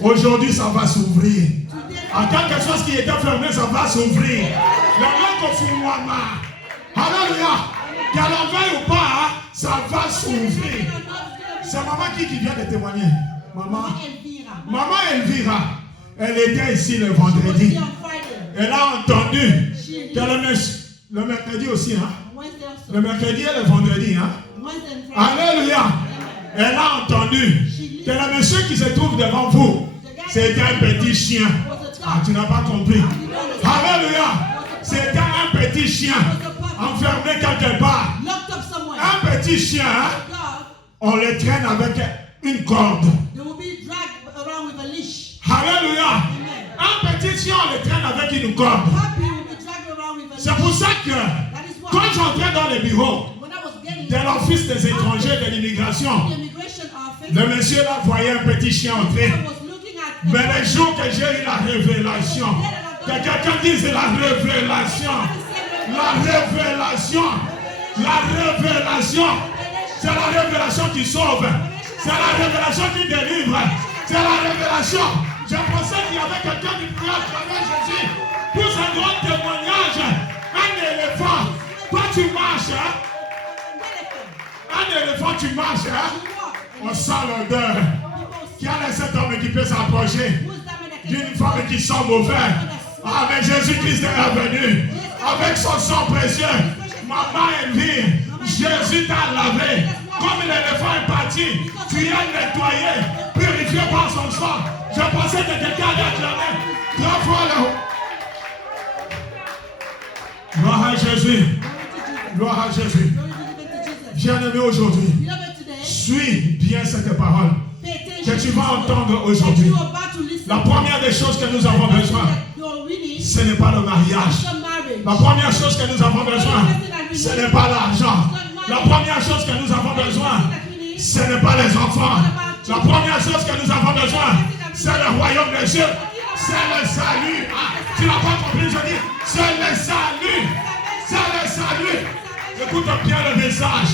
Aujourd'hui, ça va s'ouvrir. En quelque chose qui était fermé, ça va s'ouvrir. Alléluia. Qu'elle en veuille ou pas, ça va s'ouvrir. C'est maman qui vient de témoigner. Maman Elvira. Elle était ici le vendredi. Elle a entendu que le mercredi aussi. Le mercredi et le vendredi. Alléluia. Elle a entendu que le monsieur qui se trouve devant vous, c'était un petit chien. Ah, tu n'as pas compris. Alléluia. C'était un petit chien enfermé quelque part. Un petit chien, on le traîne avec une corde. Alléluia. Un petit chien, on le traîne avec une corde. C'est pour ça que quand j'entrais dans le bureau de l'office des étrangers de l'immigration, le monsieur là voyait un petit chien entrer. Mais le jour que j'ai eu la révélation, que quelqu'un dise la révélation, c'est la révélation qui sauve, c'est la révélation qui délivre, c'est la révélation. Je pensais qu'il y avait quelqu'un qui pouvait à travers Jésus pour ce grand témoignage. Un éléphant, toi tu marches, un éléphant tu marches, on sent l'odeur. Qui a laissé cet homme qui peut s'approcher d'une femme qui sent mauvais? Ah, mais Jésus-Christ est venu avec son sang précieux. Maman Elvire, Jésus t'a lavé. Comme l'éléphant est parti, tu es nettoyé, purifié par son sang. Je pensais que quelqu'un allait acclamer. Trois fois là. Gloire à Jésus. Gloire à Jésus. Bien-aimé aujourd'hui, suis bien cette parole que tu vas entendre aujourd'hui. La première des choses que nous avons besoin, ce n'est pas le mariage. La première chose que nous avons besoin, ce n'est pas l'argent. La première chose que nous avons besoin, ce n'est pas les enfants. La première chose que nous avons besoin, c'est le royaume des cieux. C'est le salut. Ah, tu n'as pas compris, je dis, c'est le salut. C'est le salut. Écoute bien le message.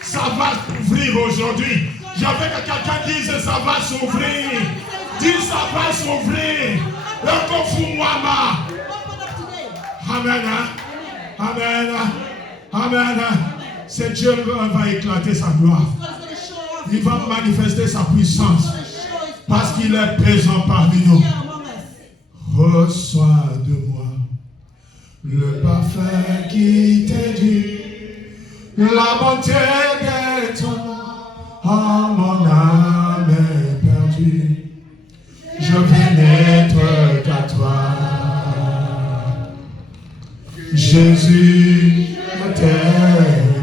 Ça va s'ouvrir aujourd'hui. Je veux que quelqu'un dise ça va s'ouvrir. Dis ça va s'ouvrir. Amen. Amen. Amen. C'est Dieu va éclater sa gloire. Il va manifester sa puissance. Parce qu'il est présent parmi nous. Reçois de moi le parfum qui t'est dû. La bonté de ton nom. Oh, mon âme est perdue. Je vais n'être qu'à toi. Jésus, je t'aime.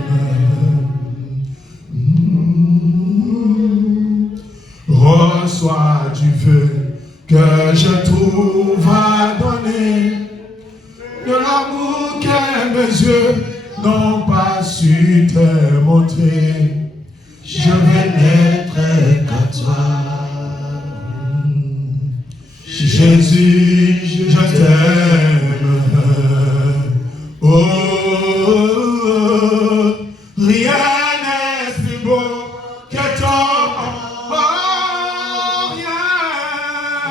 Reçois du feu que je trouve à donner. De l'amour que mes yeux n'ont pas su te montrer. Je vais n'être qu'à toi. Jésus, je t'aime. Oh, rien n'est plus beau que ton amour.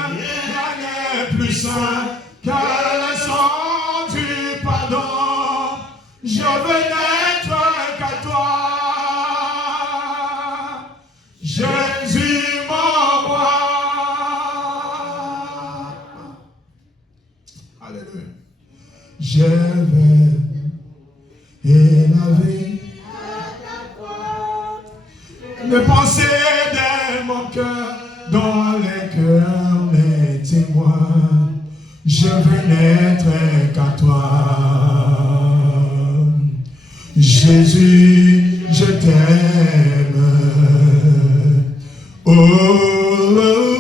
Rien n'est plus saint que le sang du pardon. Je veux n'être qu'à toi. Jésus mon roi. Alléluia. Je vais élever les pensées de mon cœur dans les cœurs mes témoins. Je veux n'être qu'à toi. Jésus, je t'aime. Oh, oh,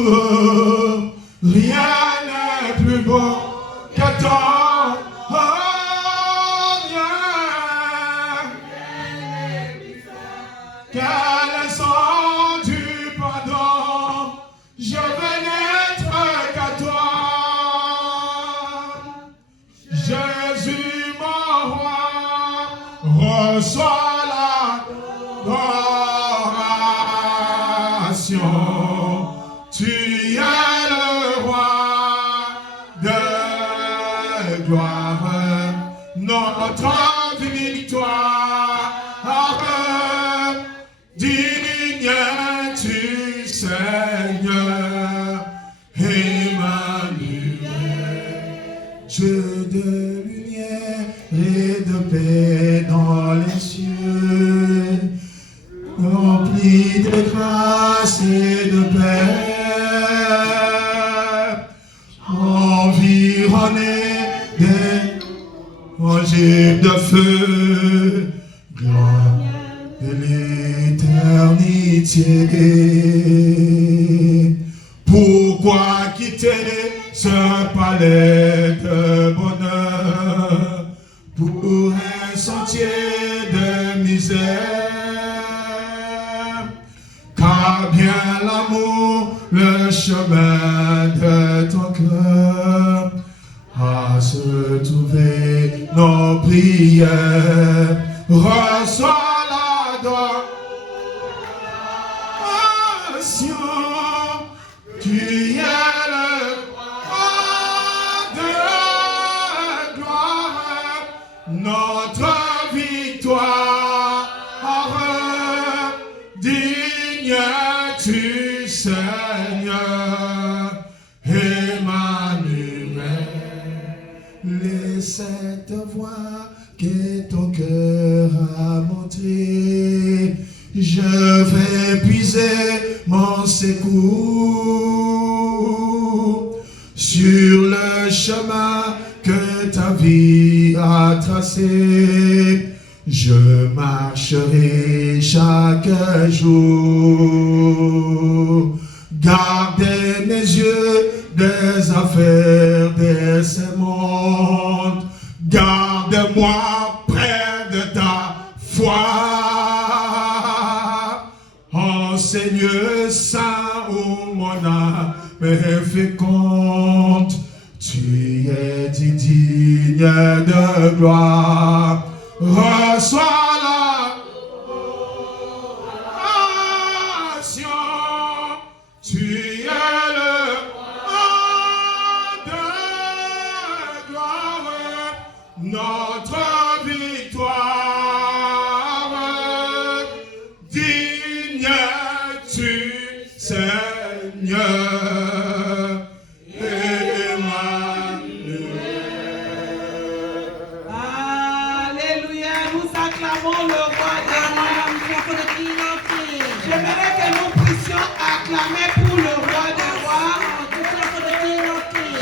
oh, rien n'est plus beau que toi. Oh, rien. Quel sang du pardon. Je veux n'être qu'à toi. Jésus mon roi, reçois la adoration. Tu es le roi de gloire, notre victoire. Digne tu Seigneur, Emmanuel, Dieu de lumière et de paix dans les cieux, rempli de grâce et de paix, environné des ogives de feu, gloire de l'éternité. Pourquoi quitter ce palais de bonheur pour un sentier de misère? Car bien l'amour, le chemin de ton cœur, à se trouver nos prières. Reçois l'adoration. Tu es le roi de gloire, notre victoire. Digne tu Seigneur, Emmanuel. Laisse cette voix que ton cœur a montré. Je vais puiser mon secours sur le chemin que ta vie a tracé. Je marcherai chaque jour. Gardez mes yeux des affaires de ce monde. Garde-moi près de ta foi. Seigneur saint, où mon âme est féconde, tu es digne de gloire. Reçois l'adoration. Tu es le roi de gloire, notre victoire. Seigneur, Emmanuel. Alléluia, nous acclamons le roi des rois. J'aimerais que nous puissions acclamer pour le roi des rois.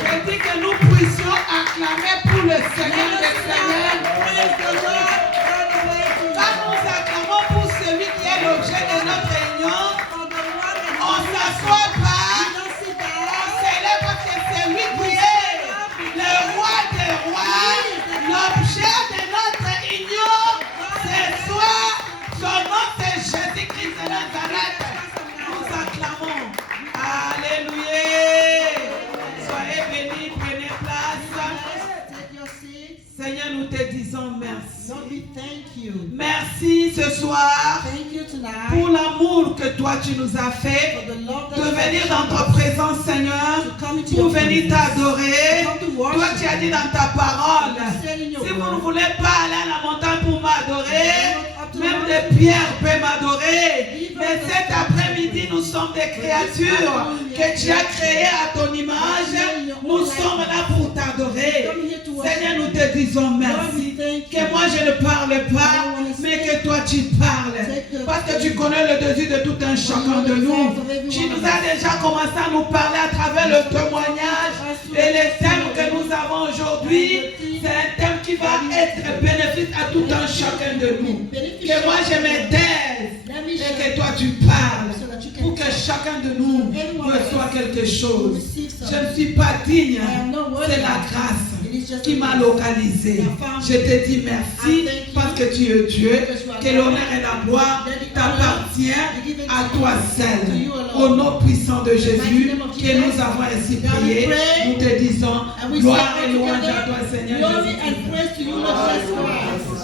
Je dis que nous puissions acclamer pour le Seigneur des seigneurs. Quand nous acclamons pour celui qui est l'objet de notre réunion, on ne s'assoit pas, on célèbre parce que c'est lui qui est le roi des rois, l'objet de notre union. Ce soir, son nom c'est Jésus-Christ de Nazareth. Nous acclamons. Alléluia. Soyez bénis, prenez place. Seigneur, nous te disons merci. Merci ce soir pour l'amour que toi tu nous as fait de venir dans ta présence, Seigneur, pour venir t'adorer. Toi tu as dit dans ta parole, si vous ne voulez pas aller à la montagne pour m'adorer, même les pierres peuvent m'adorer. Mais cet après-midi, des créatures que tu as créées à ton image. Nous sommes là pour t'adorer. Seigneur, nous te disons merci. Que moi je ne parle pas, mais que toi tu parles. Parce que tu connais le désir de tout un chacun de nous. Tu nous as déjà commencé à nous parler à travers le témoignage. Et les thèmes que nous avons aujourd'hui, c'est un thème qui va être bénéfique à tout un chacun de nous. Que moi je me taise et que toi tu parles. Pour que chacun de nous reçoive quelque chose. Je ne suis pas digne. C'est la grâce qui m'a localisé. Je te dis merci parce que tu es Dieu. Que l'honneur et la gloire t'appartiennent à toi seul. Au nom puissant de Jésus, que nous avons ainsi prié, nous te disons gloire et louange à toi, Seigneur Jésus.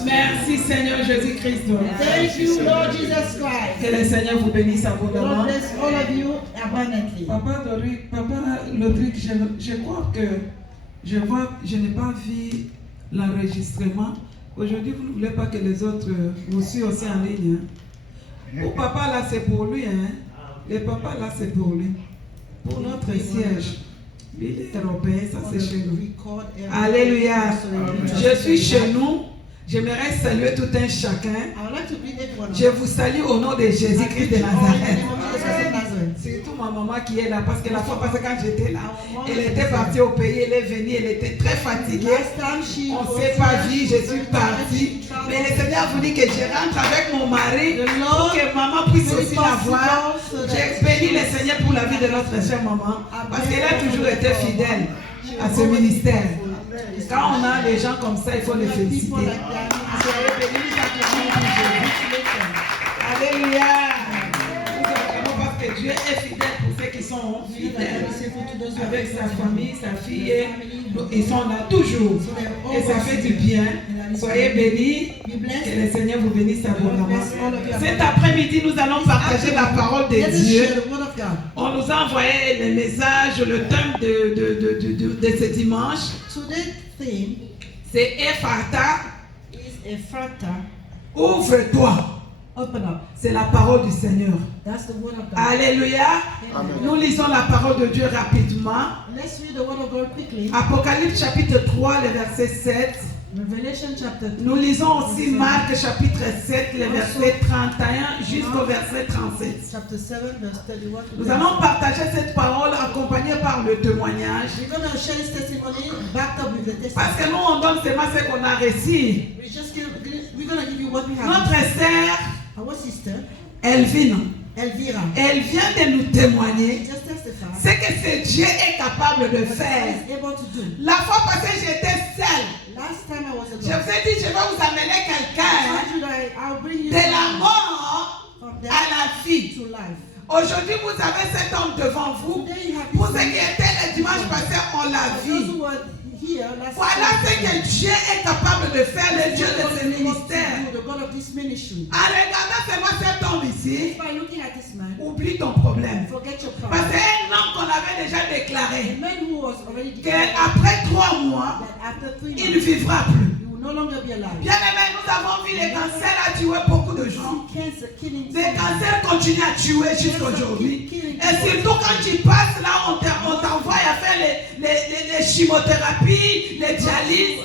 Merci, Seigneur Jésus-Christ. Que le Seigneur vous bénisse abondamment. Papa Lodric, je crois que je n'ai pas vu l'enregistrement. Aujourd'hui, vous ne voulez pas que les autres vous suivent aussi en ligne. Pour papa, là, c'est pour lui. Le papa, là, c'est pour lui. Pour notre siège. Billy Robert, ça c'est chez nous. Alléluia. Je suis chez nous. J'aimerais saluer tout un chacun. Je vous salue au nom de Jésus-Christ de Nazareth. Surtout ma maman qui est là, parce que la fois passée quand j'étais là, elle était partie au pays, elle est venue, elle était très fatiguée. On ne s'est pas vu, je suis partie. Mais le Seigneur vous dit que je rentre avec mon mari pour que maman puisse aussi la voir. J'ai béni le Seigneur pour la vie de notre chère maman, parce qu'elle a toujours été fidèle à ce ministère. Quand on a des gens comme ça, il faut les féliciter. Soyez bénis, alléluia. Parce que Dieu est fidèle pour ceux qui sont fidèles. Avec sa famille, sa fille, ils sont là toujours. Et ça fait du bien. Soyez bénis. Que le Seigneur vous bénisse abondamment. Cet après-midi, nous allons partager la parole de Dieu. On nous a envoyé les messages, le thème de ce dimanche. C'est Ephata. Ouvre-toi. C'est la parole du Seigneur. Alléluia. Nous lisons la parole de Dieu rapidement. Apocalypse chapitre 3, le verset 7. Nous lisons aussi Marc chapitre 7, le verset 31 jusqu'au verset 37. Nous allons partager cette parole accompagnée par le témoignage. Parce que nous on donne seulement ce qu'on a reçu. Notre sœur Elvina, elle vient de nous témoigner ce que ce Dieu est capable de faire. La fois passée, j'étais seule. Je vous ai dit, je vais vous amener quelqu'un de la mort à la vie. Aujourd'hui, vous avez cet homme devant vous. Pour ce qui était le dimanche passé, on l'a vu. Voilà ce que Dieu est capable de faire, le Dieu de ce ministère. En regardant seulement cet homme ici, oublie ton problème. Parce que un homme qu'on avait déjà déclaré qu'après 3 mois, il ne vivra plus. Bien-aimés, nous avons vu les cancers à tuer beaucoup de gens. Les cancers continuent à tuer jusqu'aujourd'hui. Et surtout quand tu passes là, on t'envoie à faire les chimiothérapies, les dialyses.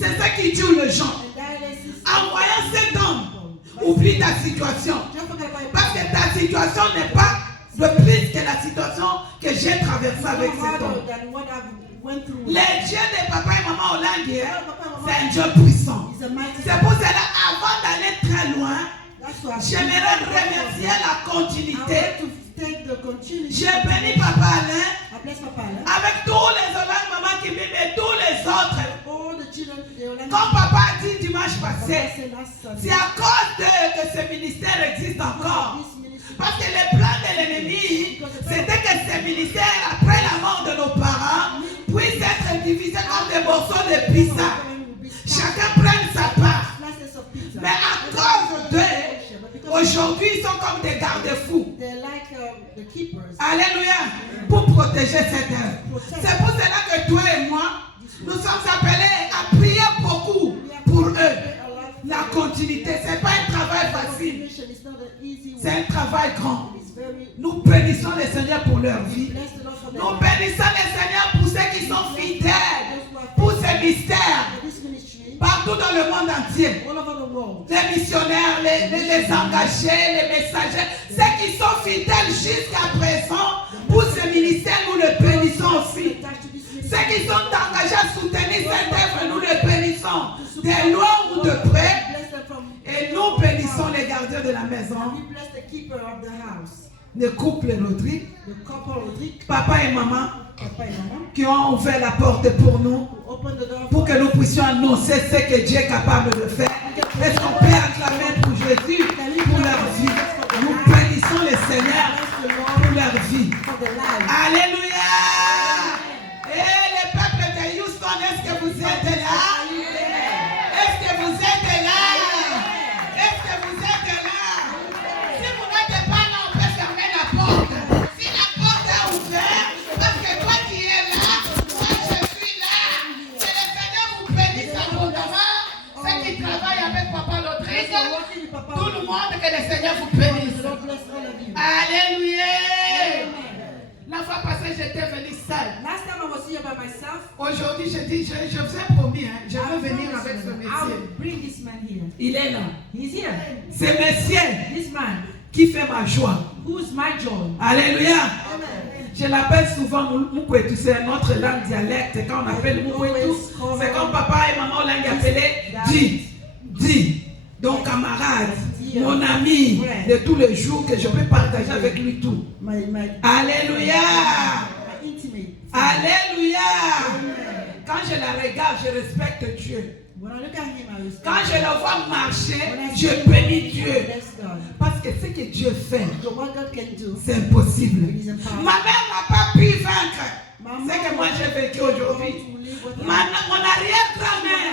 C'est ça qui tue les gens. En voyant cet homme, oublie ta situation. Parce que ta situation n'est pas de plus que la situation que j'ai traversée avec cet homme. Les dieux de papa et maman Hollandier, c'est un Dieu puissant. C'est pour cela, avant d'aller très loin, j'aimerais remercier la continuité. J'ai béni Papa Alain avec tous les honneurs, maman qui vivent et tous les autres. Comme papa a dit dimanche passé, c'est à cause que ce ministère existe encore. Parce que le plan de l'ennemi, c'était que ce ministère, après la mort de nos parents, puisse être divisé comme des morceaux de pizza. Chacun prenne sa part. Mais à cause d'eux, aujourd'hui, ils sont comme des garde-fous. Alléluia. Pour protéger cette œuvre. C'est pour cela que toi et moi, nous sommes appelés à prier beaucoup pour eux. La continuité, ce n'est pas un travail facile. C'est un travail grand. Nous bénissons le Seigneur pour leur vie. Nous bénissons le Seigneur pour ceux qui sont fidèles, pour ces mystères, partout dans le monde entier. Les missionnaires, les engagés, les messagers, ceux qui sont fidèles jusqu'à présent, pour ce ministère, nous le bénissons aussi. Ceux qui sont engagés à soutenir cette œuvre, nous le bénissons, de loin ou de près. Et nous bénissons les gardiens de la maison, le couple Rodrigue, papa et maman, qui ont ouvert la porte pour nous, pour que nous puissions annoncer ce que Dieu est capable de faire. Est-ce qu'on peut acclamer pour Jésus, pour leur vie? Nous bénissons le Seigneur pour leur vie. Alléluia! Et le peuple de Houston, est-ce que vous êtes là? Est-ce que vous êtes là? Est-ce que vous êtes là? Si vous n'êtes pas là, on peut fermer la porte. Si la porte est ouverte, parce que toi qui es là, moi je suis là. Que le Seigneur vous bénisse abondamment. Ceux qui travaillent avec Papa Rodrigue, tout le monde, que le Seigneur vous bénisse. Alléluia. La fois passée, j'étais venu seul. Last time I was here by myself. Aujourd'hui, je vous ai promis, je vais venir avec ce I monsieur. will bring this man here. Il est là. He's here. Ce monsieur This man, qui fait ma joie. who's my joy. Alléluia. Amen. Je l'appelle souvent Moukwetu, c'est notre langue dialecte. Quand on appelle Moukwetu, c'est comme papa et maman l'ont appelé Di. Donc camarade, mon ami de tous les jours que je peux partager avec lui tout. Alléluia. My intimate. Alléluia. Quand je la regarde, je respecte Dieu. When I look at him, I respect Quand je le vois marcher, When I je see bénis him, I Dieu. bless God. Parce que ce que Dieu fait, So what God can do, c'est impossible. it is impossible. Ma mère n'a pas pu vaincre My ce que mom moi j'ai vécu aujourd'hui. to live with Mon arrière-grand-mère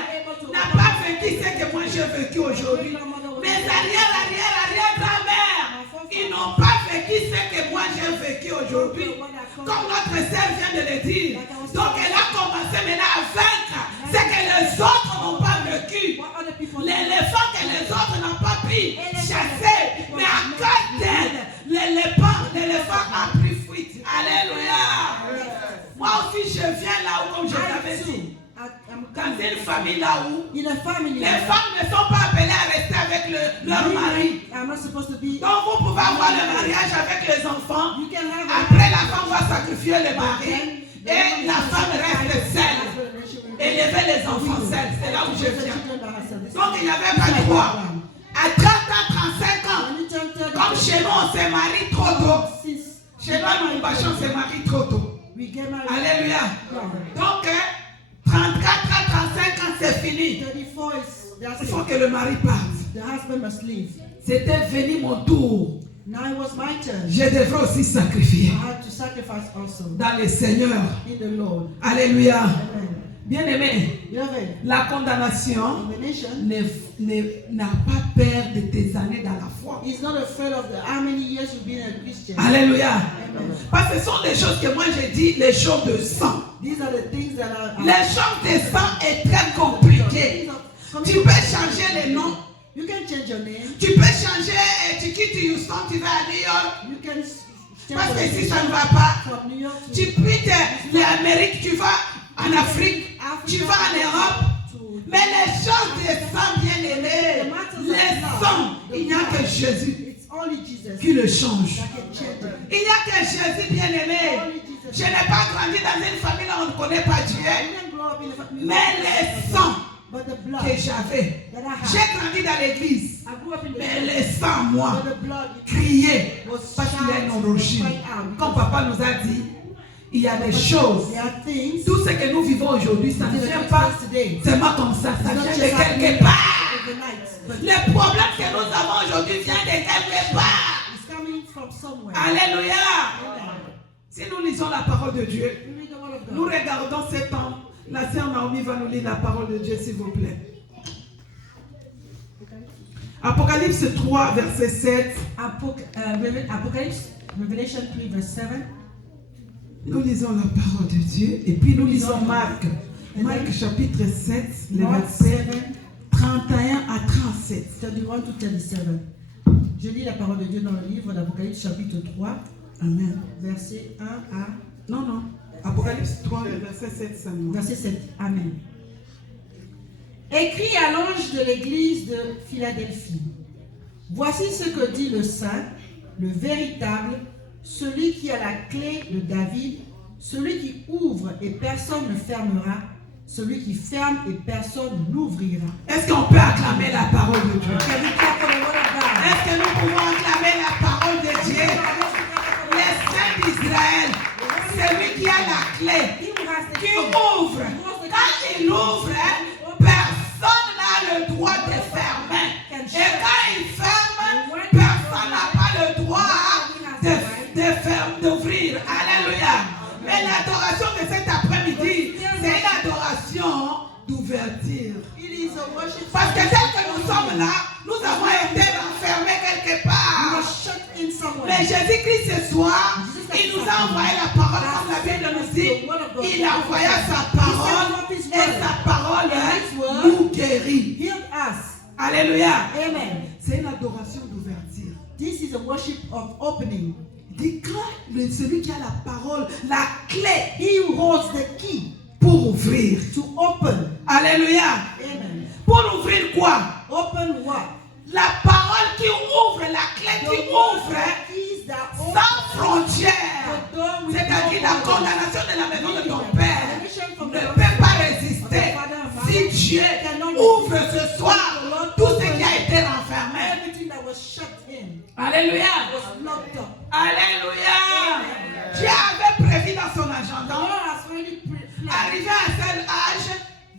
n'a pas vécu ce que moi j'ai vécu aujourd'hui. Mes arrière-grand-mères, ils n'ont pas vécu ce que moi j'ai vécu aujourd'hui. Comme notre sœur vient de le dire. Donc elle a commencé maintenant à vaincre ce que les autres n'ont pas vécu. what other people L'éléphant que les autres n'ont pas pu chasser. Mais à cause d'elle, l'éléphant a pris fuite. Alléluia. Moi aussi je viens là où, comme je l'avais dit, dans une famille là où in a family. les femmes ne sont pas appelées à rester avec leur mari. I'm not supposed to be. Donc vous pouvez avoir le mariage avec les enfants. You can have Après la femme va sacrifier le mari et la femme reste seule. Élever les enfants seuls, c'est là où je viens. Donc il n'y avait pas de droit. À 30 ans, 35 ans, comme chez nous on se marie trop tôt. Chez nous à Moubachon on se marie trop tôt. Alléluia. Donc 34 ans, 35 ans c'est fini. Il faut que le mari parte. The husband must leave. C'était venu mon tour. Now it was my turn. Je devrais aussi sacrifier I had to sacrifice also dans le Seigneur. in the Lord. Alléluia. Amen. Bien aimé, Beloved, la condamnation condemnation n'a pas peur de tes années dans la foi. is not afraid of how many years you've been a Christian. Alléluia. Amen. Parce que ce sont des choses que moi j'ai dit, les choses de sang. These are the things that are. Les choses de sang est très compliqué. Tu peux changer les noms. You can change your name. Tu peux changer, tu quittes Houston, tu vas à New York. You can change Parce que your si ça ne name va pas, from New York to tu quittes l'Amérique, tu vas en Afrique, tu vas en Europe. Mais les choses de sang, bien aimés, les sangs, il n'y a que Jésus It's only Jesus qui le change. that can change it. Il n'y a que Jésus, bien aimé. Je n'ai pas grandi dans une famille où on ne connaît pas Dieu. I didn't grow up in a family, Mais les sangs but the blood que j'avais, that I j'ai had. grandi dans l'église. I grew up in the Mais les sangs, moi, but the blood criaient was parce qu'il y a une shouting, origine. crying out. Comme papa nous a dit, il y a des choses. There are things Tout ce que nous vivons aujourd'hui, ça ne vient pas seulement comme ça, ça vient de quelque part. overnight, but Le problème que nous avons aujourd'hui vient de quelque part. it's coming from somewhere. Alléluia. Amen. Si nous lisons la parole de Dieu, We read the word of nous God. regardons cet temps. La sœur Naomi va nous lire la parole de Dieu, s'il vous plaît. Apocalypse 3, verset 7. Apocalypse, Revelation 3, verse 7. Nous lisons la parole de Dieu et puis nous lisons Marc. Marc chapitre 7, les Mark versets 7, 31 à 37. 31 to 37. Je lis la parole de Dieu dans le livre d'Apocalypse chapitre 3. Amen. Verset 1 à... Non. Apocalypse 3, verset 7 seulement. Verset 7. Amen. Écrit à l'ange de l'église de Philadelphie. Voici ce que dit le saint, le véritable, celui qui a la clé de David, celui qui ouvre et personne ne fermera, celui qui ferme et personne n'ouvrira. Est-ce qu'on peut acclamer la parole de Dieu? Can we clap for the word of God? Est-ce que nous pouvons acclamer la parole de Dieu? Les saints d'Israël, c'est lui qui a la clé, qui ouvre. Quand il ouvre, personne n'a le droit de fermer. Et quand il ferme, personne n'a pas le droit d'ouvrir. Alléluia. Mais l'adoration de cet après-midi, c'est une adoration d'ouverture. Parce que tel que nous sommes là, nous avons été enfermés quelque part. Mais Jésus-Christ ce soir, il nous a envoyé la parole comme la Bible nous dit. Il a envoyé sa parole et sa parole nous guérit. Alléluia. Amen. C'est une adoration d'ouverture. This is a worship of opening. Dit quand celui qui a la parole, la clé, He who holds the key pour ouvrir. to open. Alléluia. Amen. Pour ouvrir quoi? Open what? La parole qui ouvre, la clé qui ouvre Keys that open. sans frontières. The door with C'est-à-dire no la borders. condamnation de la maison de ton père Permission from ne the peut pas résister. Si Dieu ouvre ce soir tout ce qui a été renfermé. Everything that was shut in Alléluia. was locked up. Alléluia. Dieu avait prévu dans son agenda. God has already planned Arrivé à un tel âge,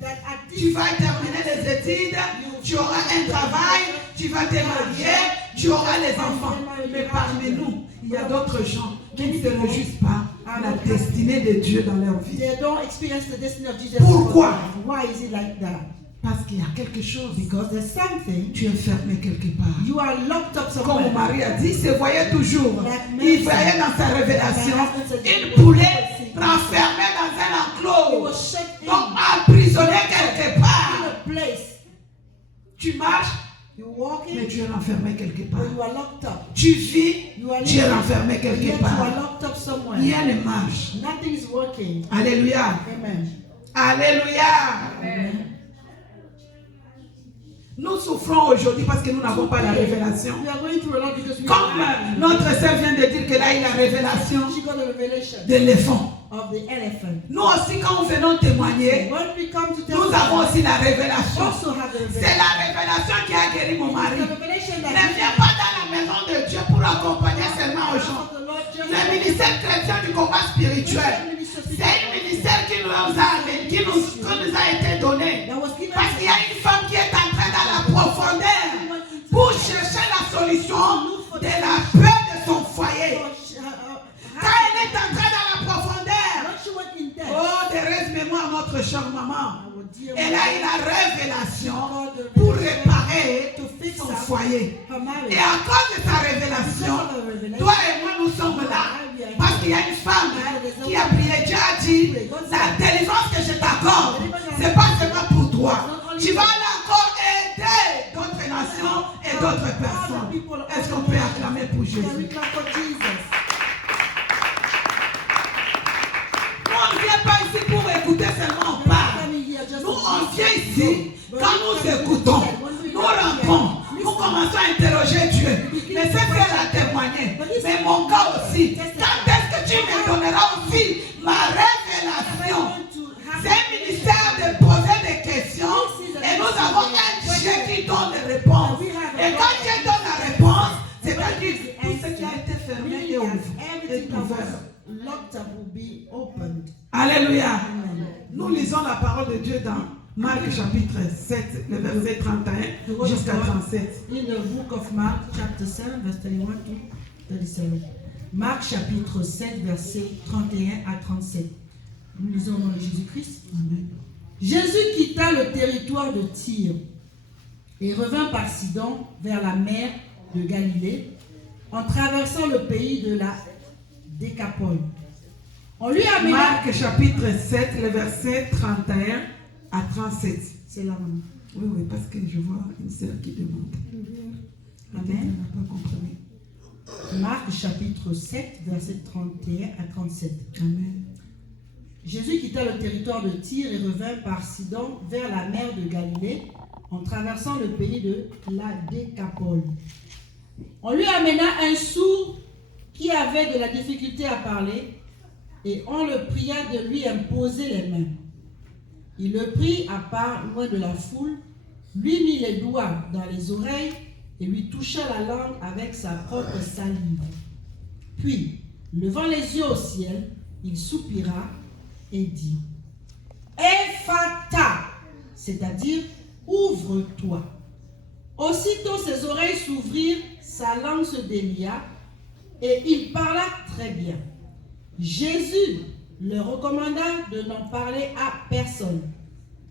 that at this tu vas terminer les études, tu auras un travail, tu vas te marier, tu auras les enfants. Mais parmi nous, il y a d'autres gens qui ne se réjouissent pas à la destinée de Dieu dans leur vie. they don't experience the destiny of Jesus. Pourquoi? Why is it like that? Parce qu'il y a quelque chose. Because there's something. Tu es fermé quelque part. You are locked up Comme somewhere. mon mari a dit, il se voyait toujours. Il voyait dans sa révélation une poulette renfermée dans un It enclos. was shut in Donc emprisonné quelque part. in a place. Tu marches, You walk mais in, tu es renfermé quelque part. but you are locked up. Tu vis, You are tu es living, renfermé yet quelque you are part. locked up somewhere. Rien ne marche. Nothing is working. Alléluia. Amen. Alléluia. Amen. Nous souffrons aujourd'hui parce que nous n'avons pas la révélation. We are going through a lot because we Comme notre sœur vient de dire qu'elle a eu la révélation she got a revelation de l'éléphant. of the elephant. Nous aussi, quand nous venons témoigner, When we come to tell nous avons aussi la we révélation. also have the C'est revelation. la révélation qui a guéri mon mari. The revelation Ne that viens pas dans la maison de Dieu pour accompagner seulement aux gens. the Lord just Le ministère chrétien du combat spirituel, c'est un ministère qui nous a été donné. that was given Parce qu'il y a une femme qui est entrée dans la profondeur pour chercher la solution de la paix de son foyer. Quand elle est entrée dans la profondeur, when she went in there, oh, Thérèse, mémoire notre chère maman, our dear elle a eu la révélation God, pour réparer to fix son up foyer. her marriage. Et à cause de sa révélation, toi et moi nous sommes là. Parce qu'il y a une femme qui a prié. Dieu a dit, la délivrance que je t'accorde, c'est pas seulement pour toi. Tu vas aller encore aider d'autres nations et d'autres personnes. Est-ce qu'on peut acclamer pour Can we Jésus? clap for Jesus? Nous, on ne vient pas ici pour écouter seulement on parle. Nous, on vient ici, quand nous écoutons, nous rentrons, nous commençons à interroger Dieu. Mais cette frère a témoigné, mais mon cas aussi. Quand est-ce que tu me donneras aussi ma révélation? C'est un ministère de poser des questions et nous avons un Dieu qui donne des réponses. Et quand Dieu donne la réponse, c'est-à-dire tout ce qui a été fermé est ouvert. Locked up will be opened. Alléluia. Nous lisons la parole de Dieu dans Marc chapitre 7, le verset 31 jusqu'à 37. In the book of Mark, chapter 7, verse 31 to 37. Marc chapitre 7, verset 31 à 37. Nous lisons au nom de Jésus-Christ. Amen. Jésus quitta le territoire de Tyr et revint par Sidon vers la mer de Galilée en traversant le pays de la Décapole. On lui amena... Marc chapitre 7, le verset 31 à 37. C'est là, maman. Oui, parce que je vois une sœur qui demande. Amen. Marc chapitre 7, versets 31 à 37. Amen. Jésus quitta le territoire de Tyr et revint par Sidon vers la mer de Galilée en traversant le pays de la Décapole. On lui amena un sourd qui avait de la difficulté à parler et on le pria de lui imposer les mains. Il le prit à part loin de la foule, lui mit les doigts dans les oreilles et lui toucha la langue avec sa propre salive. Puis, levant les yeux au ciel, il soupira et dit « Ephata », c'est-à-dire « ouvre-toi ». Aussitôt ses oreilles s'ouvrirent, sa langue se délia et il parla très bien. Jésus leur recommanda de n'en parler à personne,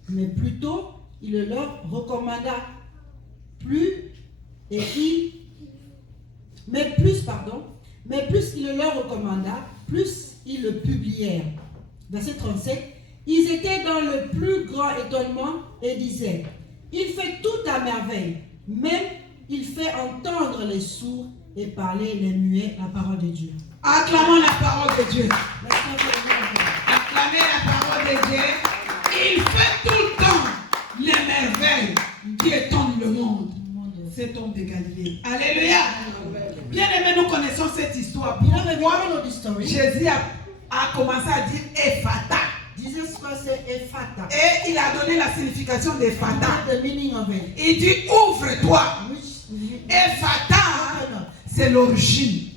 mais plutôt il le leur recommanda mais plus il le leur recommanda, plus ils le publièrent. Verset 37, ils étaient dans le plus grand étonnement et disaient, il fait tout à merveille, même il fait entendre les sourds et parler les muets la parole de Dieu. Acclamons la parole de Dieu. Acclamez la parole de Dieu. Il fait tout le temps les merveilles qui étendent le monde. Cet homme de Galilée. Alléluia. Bien aimé, nous connaissons cette histoire. Pourquoi Jésus a commencé à dire Ephata. Et il a donné la signification d'Ephata. Il dit ouvre-toi. Ephata, c'est l'origine.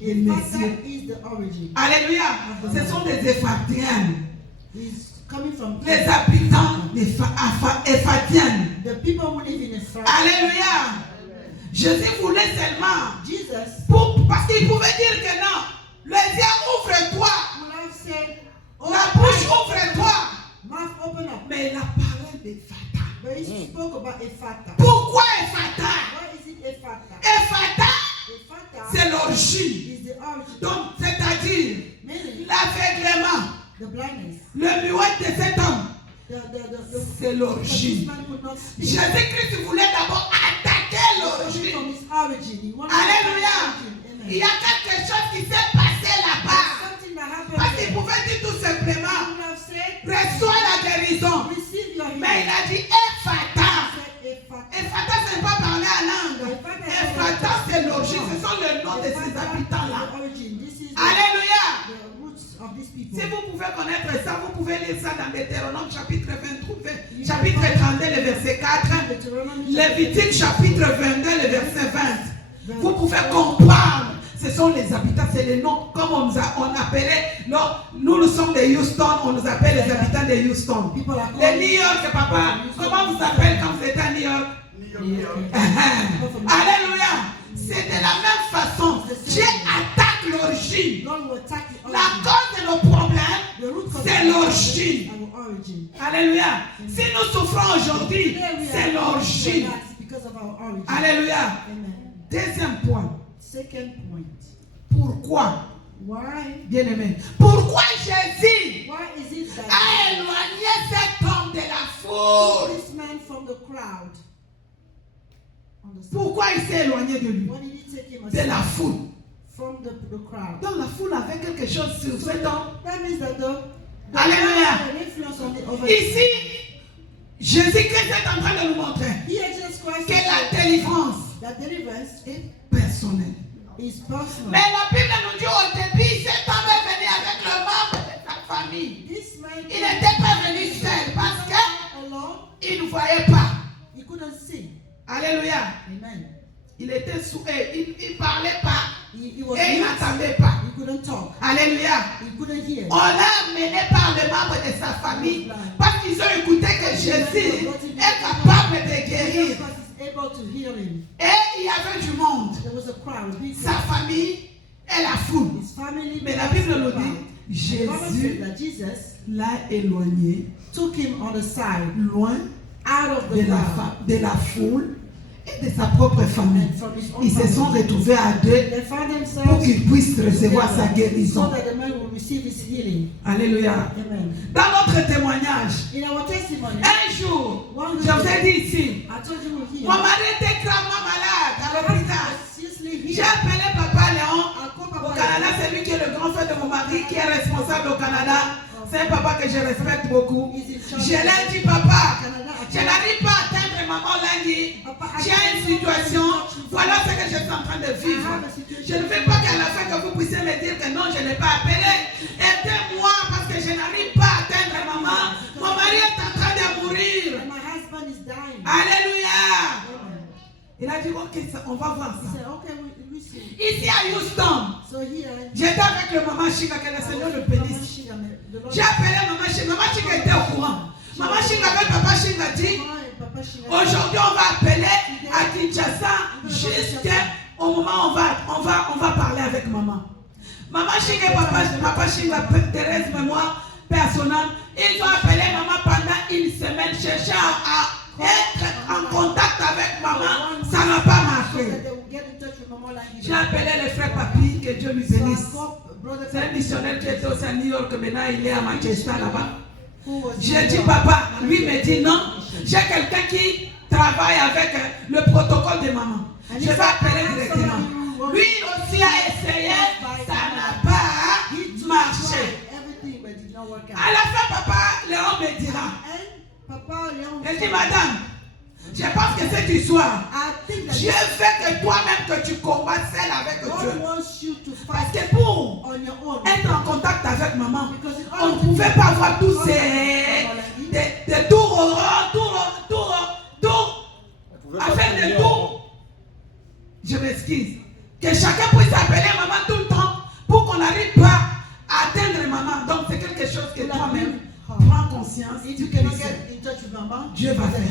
Alléluia. Ce sont des Éphatiens. Les habitants Éphatiens. Alléluia. Jésus voulait seulement parce qu'il pouvait dire que non. Les yeux ouvre-toi. La bouche ouvre-toi. Mais il a parlé d'Ephata. Pourquoi Ephata? Ephata, c'est l'origine. Donc, c'est-à-dire l'aveuglement, le muet de cet homme, c'est l'origine. Jésus-Christ voulait d'abord attaquer l'origine. Alléluia. Il y a quelque chose qui s'est passé là-bas. Parce qu'il pouvait dire tout simplement, reçois la guérison. Mais il a dit Ephata. Ephata, ce n'est pas parler à langue. Ephata, c'est l'origine. Ce sont les noms de ces habitants-là. Alléluia. Si vous pouvez connaître ça, vous pouvez lire ça dans Deutéronome chapitre 23, chapitre 32, le verset 4. Lévitique chapitre 22, le verset 20. Vous pouvez comprendre. Ce sont les habitants, c'est les noms. Comme on appelait, nous sommes de Houston, on nous appelle les habitants de Houston. Les New York, c'est papa. Comment vous appelez quand vous êtes à New York? Alléluia. C'est de la même façon. Dieu attaque l'origine. La cause de nos problèmes, c'est l'origine. Alléluia. Si nous souffrons aujourd'hui, c'est l'origine. Alléluia. Deuxième point. Pourquoi? Bien aimé. Pourquoi Jésus a éloigné cet homme de la foule? Pourquoi il s'est éloigné de lui? De la foule. Donc la foule avait quelque chose sur cet homme. Alléluia. Ici, Jésus-Christ est en train de nous montrer que la délivrance est personnelle. Mais la Bible nous dit au début, cet homme est venu avec le membre de sa famille. Il n'était pas venu seul parce qu'il ne voyait pas. Alléluia. Il était sourd, il ne parlait pas et il n'entendait pas. Alléluia. On l'a amené par le membre de sa famille parce qu'ils ont écouté que Jésus est capable de guérir. Et il y avait du monde. Sa famille et la foule. Mais la Bible nous dit, Jésus l'a éloigné, loin de la foule et de sa propre famille. Ils se sont retrouvés à deux pour qu'ils puissent recevoir sa guérison. Alléluia. Dans notre témoignage, un jour, je vous ai dit ici, mon mari était gravement malade. l'hôpital. J'ai appelé Papa Léon. Au Canada, c'est lui qui est le grand frère de mon mari, qui est responsable au Canada. C'est un papa que je respecte beaucoup. Je lui ai dit, papa, je n'arrive pas à atteindre maman lundi. J'ai une situation. Voilà ce que je suis en train de vivre. Je ne veux pas qu'à la fin que vous puissiez me dire que non, je n'ai pas appelé. Aidez-moi parce que je n'arrive pas à atteindre maman. Mon mari est en train de mourir. Alléluia. Il a dit, ok, on va voir ça. Ici à Houston, j'étais avec le maman Chinga, que le Seigneur le bénisse. J'ai appelé maman Chinga. Maman Chinga était au courant. Maman Chinga avec papa Chinga dit, aujourd'hui on va appeler à Kinshasa jusqu'au moment où on va parler avec maman. Maman Chinga et papa Chinga, Thérèse, mémoire personnelle, ils ont appelé maman pendant une semaine, chercher à être en contact avec maman, ça n'a pas marché. J'ai appelé le frère Papi, que Dieu lui bénisse. C'est un missionnaire qui était aussi à New York, maintenant il est à Manchester là-bas. J'ai dit papa, lui me dit non, j'ai quelqu'un qui travaille avec le protocole de maman. Je vais appeler directement. Lui aussi a essayé, ça n'a pas marché. À la fin, papa Léon me dira. Elle dit, madame, je pense que cette histoire, Dieu fait que toi-même que tu combattes celle avec Dieu. Parce que pour être en contact avec maman, on ne pouvait pas avoir tous ces tours, affaire de tours. Je m'excuse. Que chacun puisse appeler maman tout le temps pour qu'on n'arrive pas à atteindre maman. Donc c'est quelque chose que toi-même prends conscience. Dieu va faire.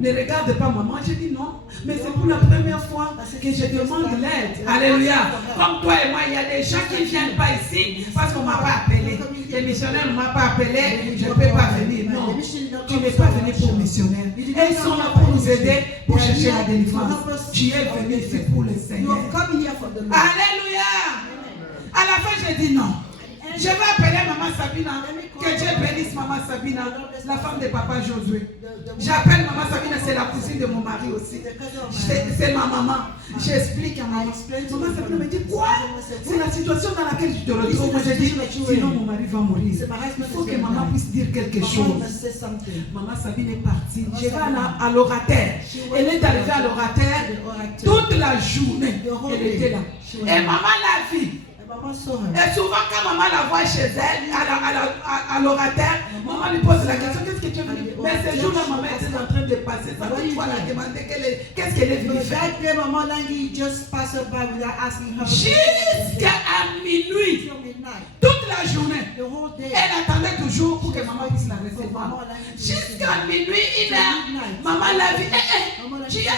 Ne regarde pas maman. Je dis non. Mais c'est pour la première fois que je demande l'aide. Alléluia. Comme toi et moi, il y a des gens qui ne viennent pas ici parce qu'on ne m'a pas appelé. Les missionnaires ne m'ont pas appelé. Je ne peux pas venir. Non. Tu n'es pas venu pour missionnaire. Ils sont là pour nous aider, pour chercher la délivrance. Tu es venu, c'est pour le Seigneur. Alléluia. À la fin, je dis non. Je vais appeler maman Sabina. Que Dieu bénisse maman Sabina, la femme de papa Josué. J'appelle maman Sabina, c'est la cousine de mon mari aussi. C'est ma maman. J'explique à maman. Maman Sabina me dit quoi? C'est la situation dans laquelle tu te retrouves. Moi je dis, sinon mon mari va mourir. Il faut que maman puisse dire quelque chose. Maman Sabine est partie. Je vais à l'orateur. Elle est arrivée à l'orateur toute la journée. Elle était là. Et maman l'a vue. Et souvent quand maman la voit chez elle, à l'orateur, maman lui pose la question, qu'est-ce que tu veux dire? Mais ce jour-là, maman était en train de passer. Ça veut dire la demander qu'est-ce qu'elle est venue faire. Jusqu'à minuit, toute la journée, elle attendait toujours pour que maman puisse la recevoir. Jusqu'à minuit, 1h, maman l'a vu. Tu es là,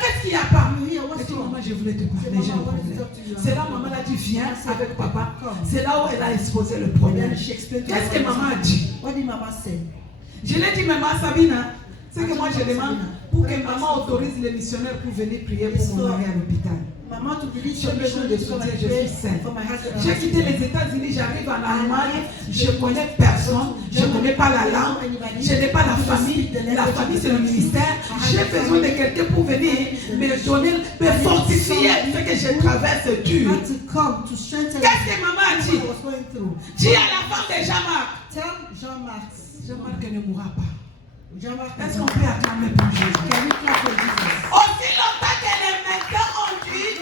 qu'est-ce qu'il n'y a pas? Elle dit, maman, je voulais te parler, j'ai un problème. C'est là, maman a dit, viens avec papa. C'est là où elle a exposé le problème. Qu'est-ce que maman a dit? Je l'ai dit, maman Sabina, c'est que moi je demande pour que maman autorise les missionnaires pour venir prier pour mon mari à l'hôpital. J'ai besoin de soutien, je suis sainte. J'ai quitté les États-Unis, j'arrive en Allemagne, je ne connais personne, je ne connais pas la langue, je n'ai pas la famille. La famille c'est le ministère. J'ai besoin de quelqu'un pour venir me donner, me fortifier ce que je traverse dur. Qu'est-ce que maman a dit? Dis à la femme de Jean-Marc. Jean-Marc ne mourra pas. Est-ce qu'on peut acclamer pour Jésus? Aussi longtemps que les médecins ont dit,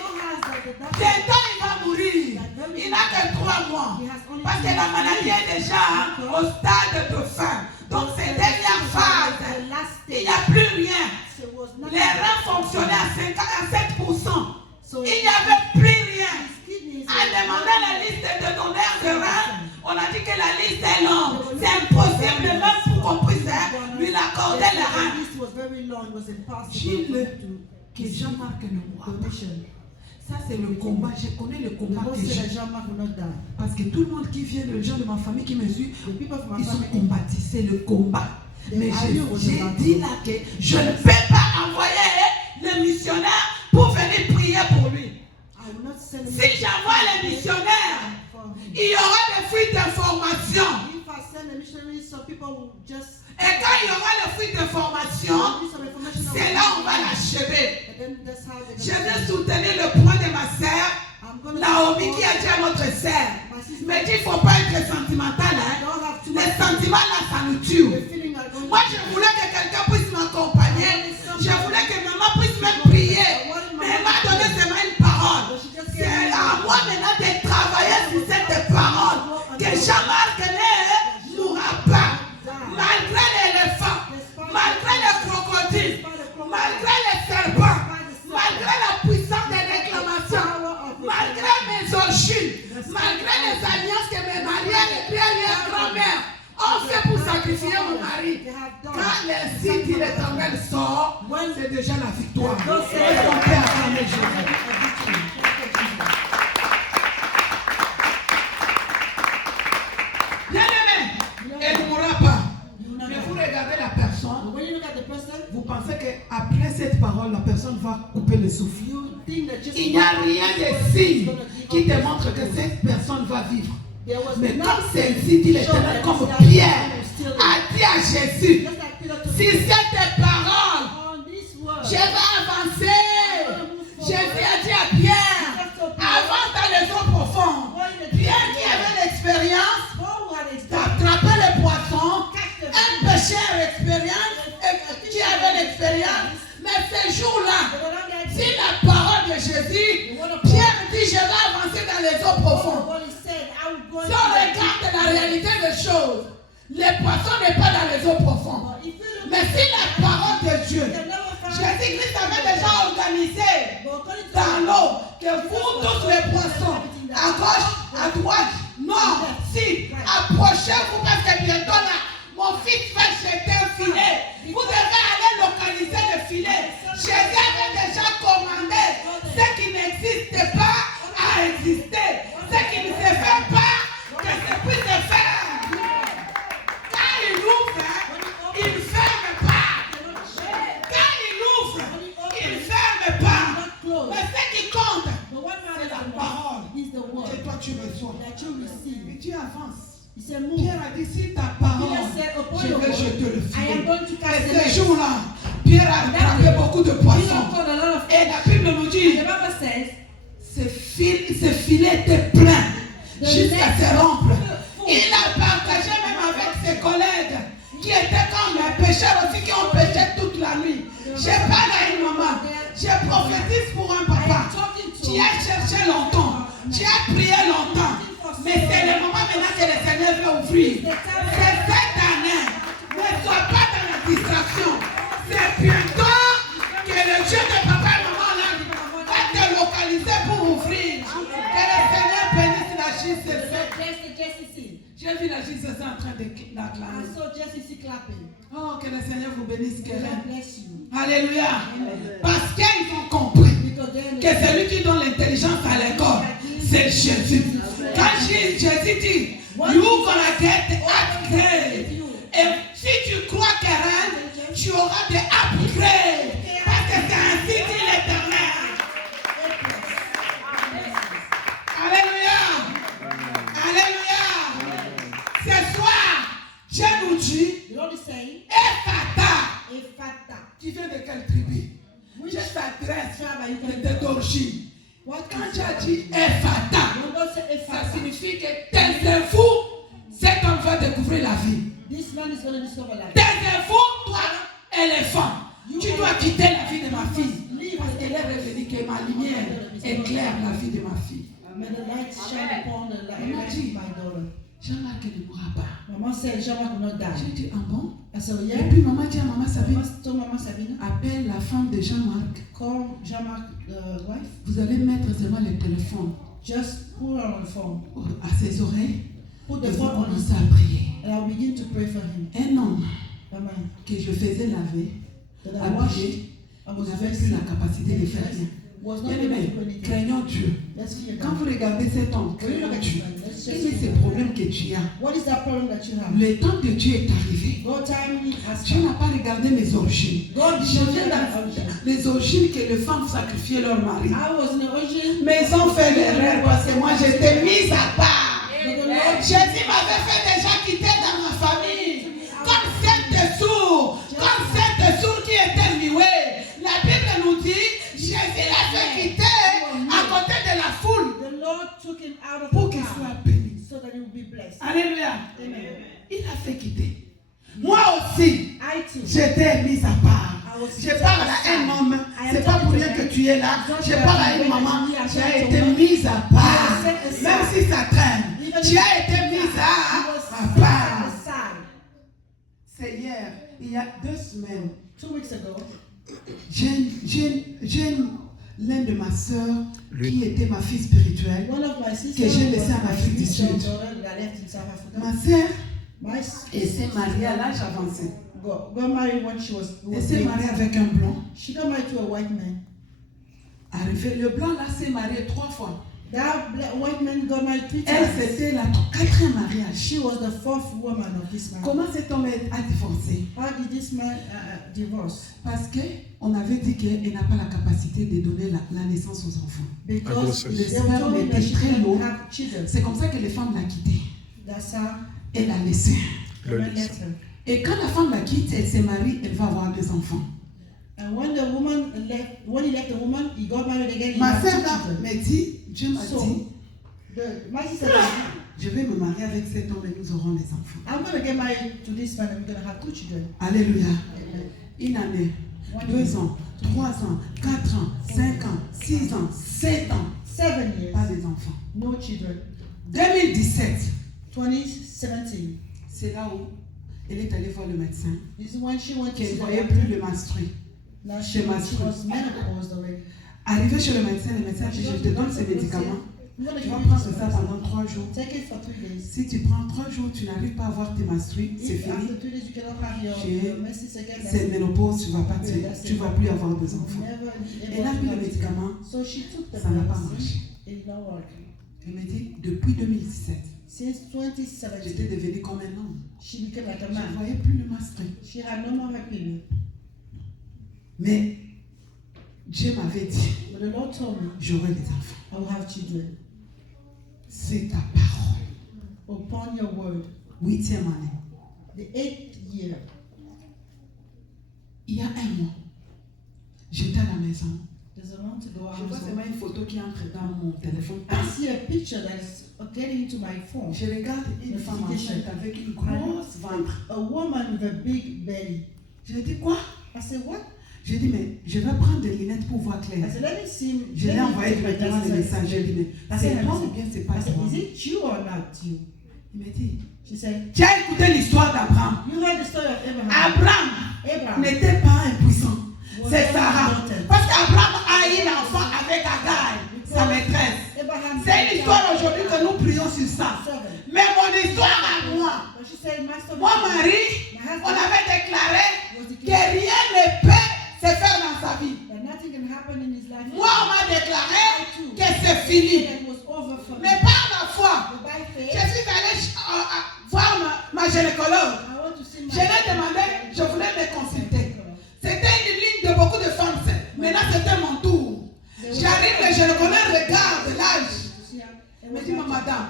bientôt il va mourir. Il n'a que 3 mois. Parce que la maladie est déjà au stade de fin. Donc c'est dernière phase. Il n'y a plus rien. Les reins fonctionnaient à 7%. Il n'y avait plus rien. À demander la liste de donneurs de reins, on a dit que la liste est longue. C'est impossible même pour qu'on puisse lui accorder les reins. Dis-le que Jean-Marc ne mourra pas. Ça c'est le combat. Je connais le combat que j'ai. Parce que tout le monde qui vient, les gens de ma famille qui me suivent, ils sont combattus. C'est le combat. Mais j'ai dit là que je ne peux pas envoyer les missionnaires pour venir prier pour lui. Si j'envoie les missionnaires, il y aura des fuites d'informations. Et quand il y aura les fuites d'informations, c'est là où on va l'achever. Je viens soutenir le point de ma sœur, Naomi, qui a dit à notre sœur, mais il ne faut pas être sentimental. Hein? Les sentiments là, ça nous tue. Moi, je voulais que quelqu'un puisse m'accompagner. Je voulais que maman puisse même prier. Mais elle m'a donné seulement une parole. C'est à moi maintenant de travailler sur cette parole. Que Jean-Marc ne mourra pas. Malgré l'éléphant, malgré les crocodiles, malgré les serpents, malgré la puissance des réclamations, malgré mes origines, malgré les alliances que mes mariés, les arrière-grand-mères ont fait pour sacrifier mon mari. Quand les signes de l'Éternel sort, c'est déjà la victoire. Est-ce qu'on peut acclamer Jésus? Bien-aimé, elle ne mourra pas. Mais vous regardez la personne, vous pensez qu'après cette parole, la personne va couper le souffle. Il n'y a rien de signe qui te montre que cette personne va vivre. Mais comme celle-ci dit l'Éternel, comme Pierre a dit à Jésus, si cette parole, je vais avancer. Jésus a dit à Pierre, avance dans les eaux profondes. Pierre qui avait l'expérience d'attraper les poissons, un pêcheur expérience, qui avait l'expérience, mais ce jour-là, si la parole de Jésus, Pierre dit, je vais avancer dans les eaux profondes. Si on regarde la réalité des choses, les poissons n'est pas dans les eaux profondes. Mais si la parole de Dieu, Jésus-Christ avait déjà organisé dans l'eau que vous tous les poissons, à gauche, à droite, nord, sud, approchez-vous parce que bientôt là, mon fils va jeter un filet. Vous devez aller localiser le filet. Jésus avait déjà commandé ce qui n'existe pas à exister. Ce qui ne se fait pas, que ça puisse se faire. Quand il ouvre, il ne ferme pas. Quand il ouvre, il ne ferme pas. Mais ce qui compte, c'est la parole que toi tu reçois. Et tu avances. Pierre a dit, si ta parole, je vais jeter le filet. Et ce jour-là, Pierre a attrapé beaucoup de poissons. Et la Bible nous dit, ce filet était plein jusqu'à se rompre. Il a partagé même avec ses collègues qui étaient comme les pêcheurs aussi, qui ont pêché toute la nuit. J'ai parlé à une maman, j'ai prophétisé pour un papa. Tu as cherché longtemps, tu as prié longtemps, mais c'est le moment maintenant que le Seigneur veut ouvrir. C'est cette année. Ne sois pas dans la distraction. C'est bientôt que le Dieu de papa et maman là va te localiser pour ouvrir. Que le Seigneur bénisse la JCC. J'ai vu la JCC en train d'acclamer. Oh, que le Seigneur vous bénisse, Alléluia. Parce qu'ils ont compris que celui qui donne l'intelligence à l'école, c'est Jésus. Quand Jésus dit, you gonna get upgrade. Et si tu crois que rien, tu auras des upgrades. Parce que c'est ainsi dit l'Éternel. Alléluia. Alléluia. Ce soir, je nous dis, Ephata. Tu viens de quelle tribu? Je t'adresse d'origine. Quand tu as dit Ephata, ça signifie que taisez-vous, cet homme va découvrir la vie. Taisez-vous, toi, éléphant. Tu dois quitter la vie de ma fille. Parce qu'elle est revenue que ma lumière éclaire la vie de ma fille. Elle m'a dit, Jean-Marc ne mourra pas. Maman said Jean-Marc will not die. J'ai dit, ah bon? I said, yeah. Et puis maman dit à maman Sabine, Maman Sabine, appelle la femme de Jean-Marc. call Jean-Marc, the wife. Vous allez mettre seulement le téléphone Just put her on the phone. à ses oreilles. Put the Et vous phone on his commencez à prier. and I'll begin to pray for him. Un homme Amen. que je faisais laver, That I washed, habillé, I vous was n'avez dressed, plus la capacité de faire rien. was not Bien able aimé, to do anything. craignons Dieu. Let's fear Quand God. vous regardez cet homme, craignons Dieu. Quel est ce problème que tu as? What is that problem that you have? Le temps de Dieu est arrivé. God time has Tu come. n'as pas regardé mes origines. God Je showed viens me that dans origin. les origines que les femmes sacrifiaient leur mari. I was in the origin. Mais ils ont fait l'erreur parce que moi j'étais mise à part. But the Lord Jésus m'avait fait déjà quitter dans ma famille. Comme cette sourd qui était muet. La Bible nous dit, out of pour the qu'il town soit béni. so that he will be blessed. Alléluia. Amen. Il a fait quitter. Moi aussi, I too. j'étais mise à part. Je parle à un homme, c'est pas pour rien que tu es là. Je parle à une maman, tu as été mise à part. Même si ça traîne, tu as été mise à part. C'est hier, il y a 2 semaines. 2 weeks ago, J'ai l'un de ma soeur qui était ma fille spirituelle one of my sisters que j'ai laissé was en my Afrique du spiritual Sud. daughter that I left in South Africa. Ma soeur, My elle s'est mariée à l'âge avancé. got married when she was Elle s'est big. mariée avec un blanc. She got married to a white man. Arrivé, le blanc là s'est marié 3 fois. That white man got married 3 Elle, times. c'était la 4e mariage. She was the 4th woman of this man. Comment cet homme a divorcé? How did this man divorce? Parce qu'on avait dit qu'elle n'a pas la capacité de donner la naissance aux enfants. Because Le they sperme told him était that she très lourd. couldn't have children. C'est comme ça que les femmes l'ont quitté. That's how Elle l'a laissé. the man left her. Et quand la femme la quitte, elle se marie, elle va avoir 2 enfants. And when he left the woman, he got married again. He Ma had 2 sœur là children. m'a dit, Dieu m'a dit, So, my sister said, je vais me marier avec cet homme et nous aurons des enfants. I'm going to get married to this man and we're going to have 2 children. Alléluia. Amen. Une année, 1 2 year, ans, 3 ans, 4 ans, 5 ans, 6 ans, 7 ans. 7 years, Pas des enfants. no children. 2017, 2017, c'est là où elle est allée voir le médecin. this is when she went to Qu'elle see ne the voyait doctor. plus le menstru. Now Chez she menstru. was menopaused already. Arrivé chez le médecin dit, je te donne ces médicaments. I'm going to Tu vas give you prendre this ça medicine. pendant 3 jours. Take it for 3 days. Si tu prends 3 jours, tu n'arrives pas à avoir tes menstrues, c'est If after fini. 3 days you cannot have J'ai- your menses again, C'est ménopause, tu ne vas plus avoir des enfants. never be Elle a able pris to le have médicament, children. So she took the ça n'a pas medicine. marché. It did not work. Elle me dit, depuis 2017, Since j'étais 2017, devenue comme un homme. she became like a Je ne man. voyais plus le menstru. She had no more her period. Mais Dieu m'avait dit, But the Lord told me, j'aurai des enfants. I will have children. C'est ta parole. Upon your word. 8e année. The 8th year, Il y a 1 mois, j'étais à la maison. there's a month ago, Je I vois was seulement une photo qui entre dans mon téléphone. I see a picture that is getting into my phone. Je regarde une femme enceinte avec une grosse ventre. A woman with a big belly. Je dis quoi? I said, what? Je dis, mais je vais prendre des lunettes pour voir I clair. said, let me see. Je l'ai envoyé directement le message. Je lui ai dit, mais c'est toi ou bien c'est pas I said, toi? is it you or not you? Il me dit, She said, tu as écouté l'histoire d'Abraham. you heard the story of Abraham. Abraham Abraham. n'était pas impuissant. was C'est very Sarah. important. Parce qu'Abraham a eu l'enfant avec Agar, sa maîtresse. Abraham C'est l'histoire aujourd'hui que nous prions sur ça. Mais mon histoire à moi, But she said, Master, mon mari, on avait déclaré que rien ne peut se faire dans sa vie. that nothing can happen in his life. Moi, on m'a déclaré que c'est fini. That it was over for Mais me. par la foi, But by je faith, suis allée voir ma gynécologue. I want to see my Je l'ai demandé, je voulais me consulter. C'était une ligne de beaucoup de femmes. Maintenant, c'était mon tour. J'arrive, le gynécologue regarde l'âge. Elle me dit, ma madame,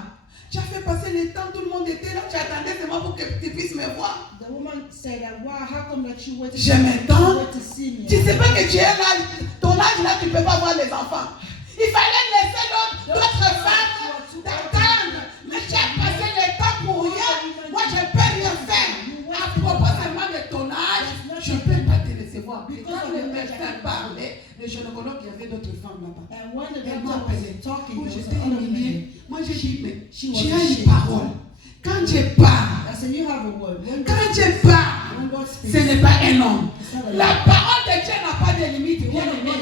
tu as fait passer le temps, tout le monde était là, tu attendais seulement pour que tu puisses me voir. The woman said, wow, how come that you waited Je m'étonne. to see me? Tu ne sais pas que tu es là, ton âge là, tu ne peux pas voir les enfants. Il fallait laisser d'autres femmes t'attendre. Mais tu as passé le temps pour rien. Moi, je ne peux rien faire. À propos seulement de ton âge, je ne peux pas te recevoir. Quand le médecin parlait, le gynécologue, il y avait d'autres femmes là-bas. And when the Elle m'a doctor appelé. was talking, Moi, there was j'étais another humiliée. woman. Moi, j'ai dit, mais She was tu as une ashamed. parole. Quand je parle, I said, you have a word. quand je parle, When God ce speaks, n'est pas un homme. it's not a La lie. parole de Dieu n'a pas de limite, bien aimé.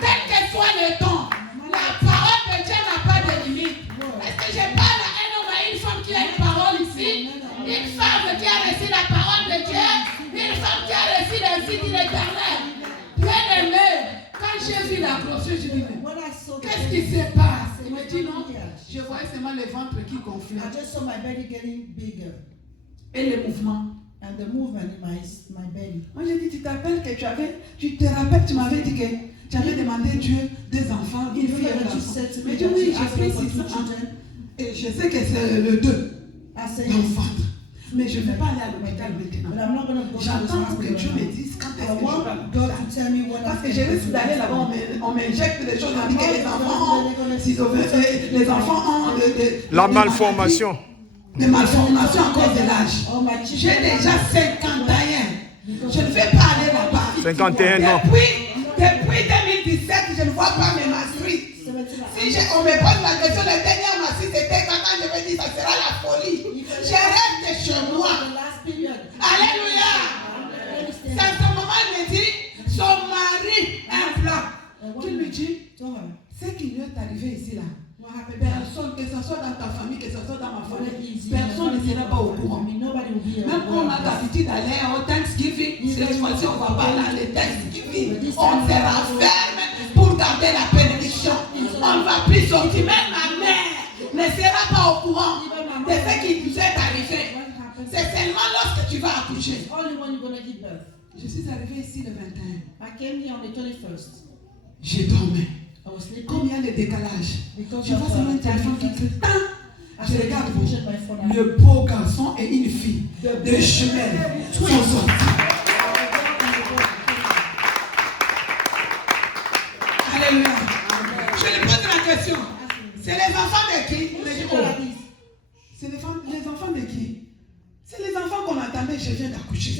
Quel que soit le temps, la parole de Dieu n'a pas de limite. Est-ce que je parle à un homme, à une femme qui a une parole ici? Une femme qui a reçu la parole de Dieu, une femme qui a reçu l'invite de l'Éternel. Bien aimé, quand j'ai vu la grossesse, je dis, mais When I saw the qu'est-ce baby, qui se passe? I Il me said, dit non. "Yeah." Je voyais seulement le ventre qui gonflait. I just saw my belly getting bigger Et le mouvement. and the movement in my belly. Moi, j'ai dit, tu te rappelles, tu m'avais dit que tu avais demandé Dieu des enfants, une fille et un Remember that you garçon. said to me Mais that Dieu, oui, you j'ai asked pris me for 6 2 ans. children. Et je sais que c'est le 2 I said, dans le ventre. Mais je ne vais pas aller à l'hôpital maintenant. J'attends que Dieu me dise quand est-ce que je vais à l'hôpital. Parce que je risque d'aller là-bas, on m'injecte des choses, on dit que les enfants ont La malformation. Des malformations à cause de l'âge. J'ai déjà 51. Je ne vais pas aller là-bas. 51 ans. Depuis 2017, je ne vois pas mes mastrites. Si on me pose la question, la dernière mastrite c'était quand je me dis ça sera la folie. Je reste chez moi. Alléluia. C'est à ce moment il me dit, son mari un blanc. Tu lui dis, ce qui lui est arrivé ici là. Personne, que ce soit dans ta famille, que ce soit dans ma famille, personne ne sera pas au courant. Même quand on a l'habitude d'aller au Thanksgiving, cette fois-ci on va pas aller à Thanksgiving, on sera ferme pour garder la bénédiction. On ne va plus sortir. Même ma mère ne sera pas au courant de ce qui nous est arrivé. C'est seulement lorsque tu vas accoucher. Je suis arrivée ici le 21. J'ai dormi. Comme il y a le décalage, je vois seulement un téléphone qui crie. Je regarde le beau garçon et une fille de jumelles sont sortis. Alléluia. Je lui pose la question. C'est les enfants de qui? C'est les enfants de qui? C'est les enfants qu'on attendait, je viens d'accoucher.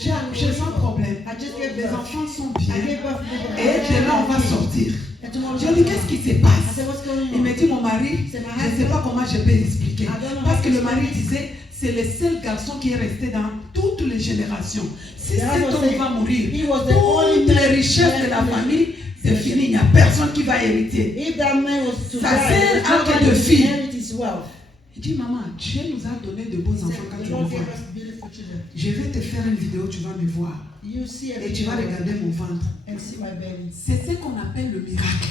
J'ai accouché sans problème. Les enfants sont bien. Et demain, on va sortir. J'ai dit, qu'est-ce qui se passe? Il me dit, mon mari, je ne sais pas comment je peux expliquer. Parce que le mari disait, c'est le seul garçon qui est resté dans toutes les générations. Si cet homme va mourir, toutes les richesses de la famille, c'est fini. Il n'y a personne qui va hériter. Sa sœur a que 2 filles. Il dit, maman, Dieu nous a donné de beaux enfants quand tu le vois. Je vais te faire une vidéo, tu vas me voir. Et tu vas regarder mon ventre. C'est ce qu'on appelle le miracle.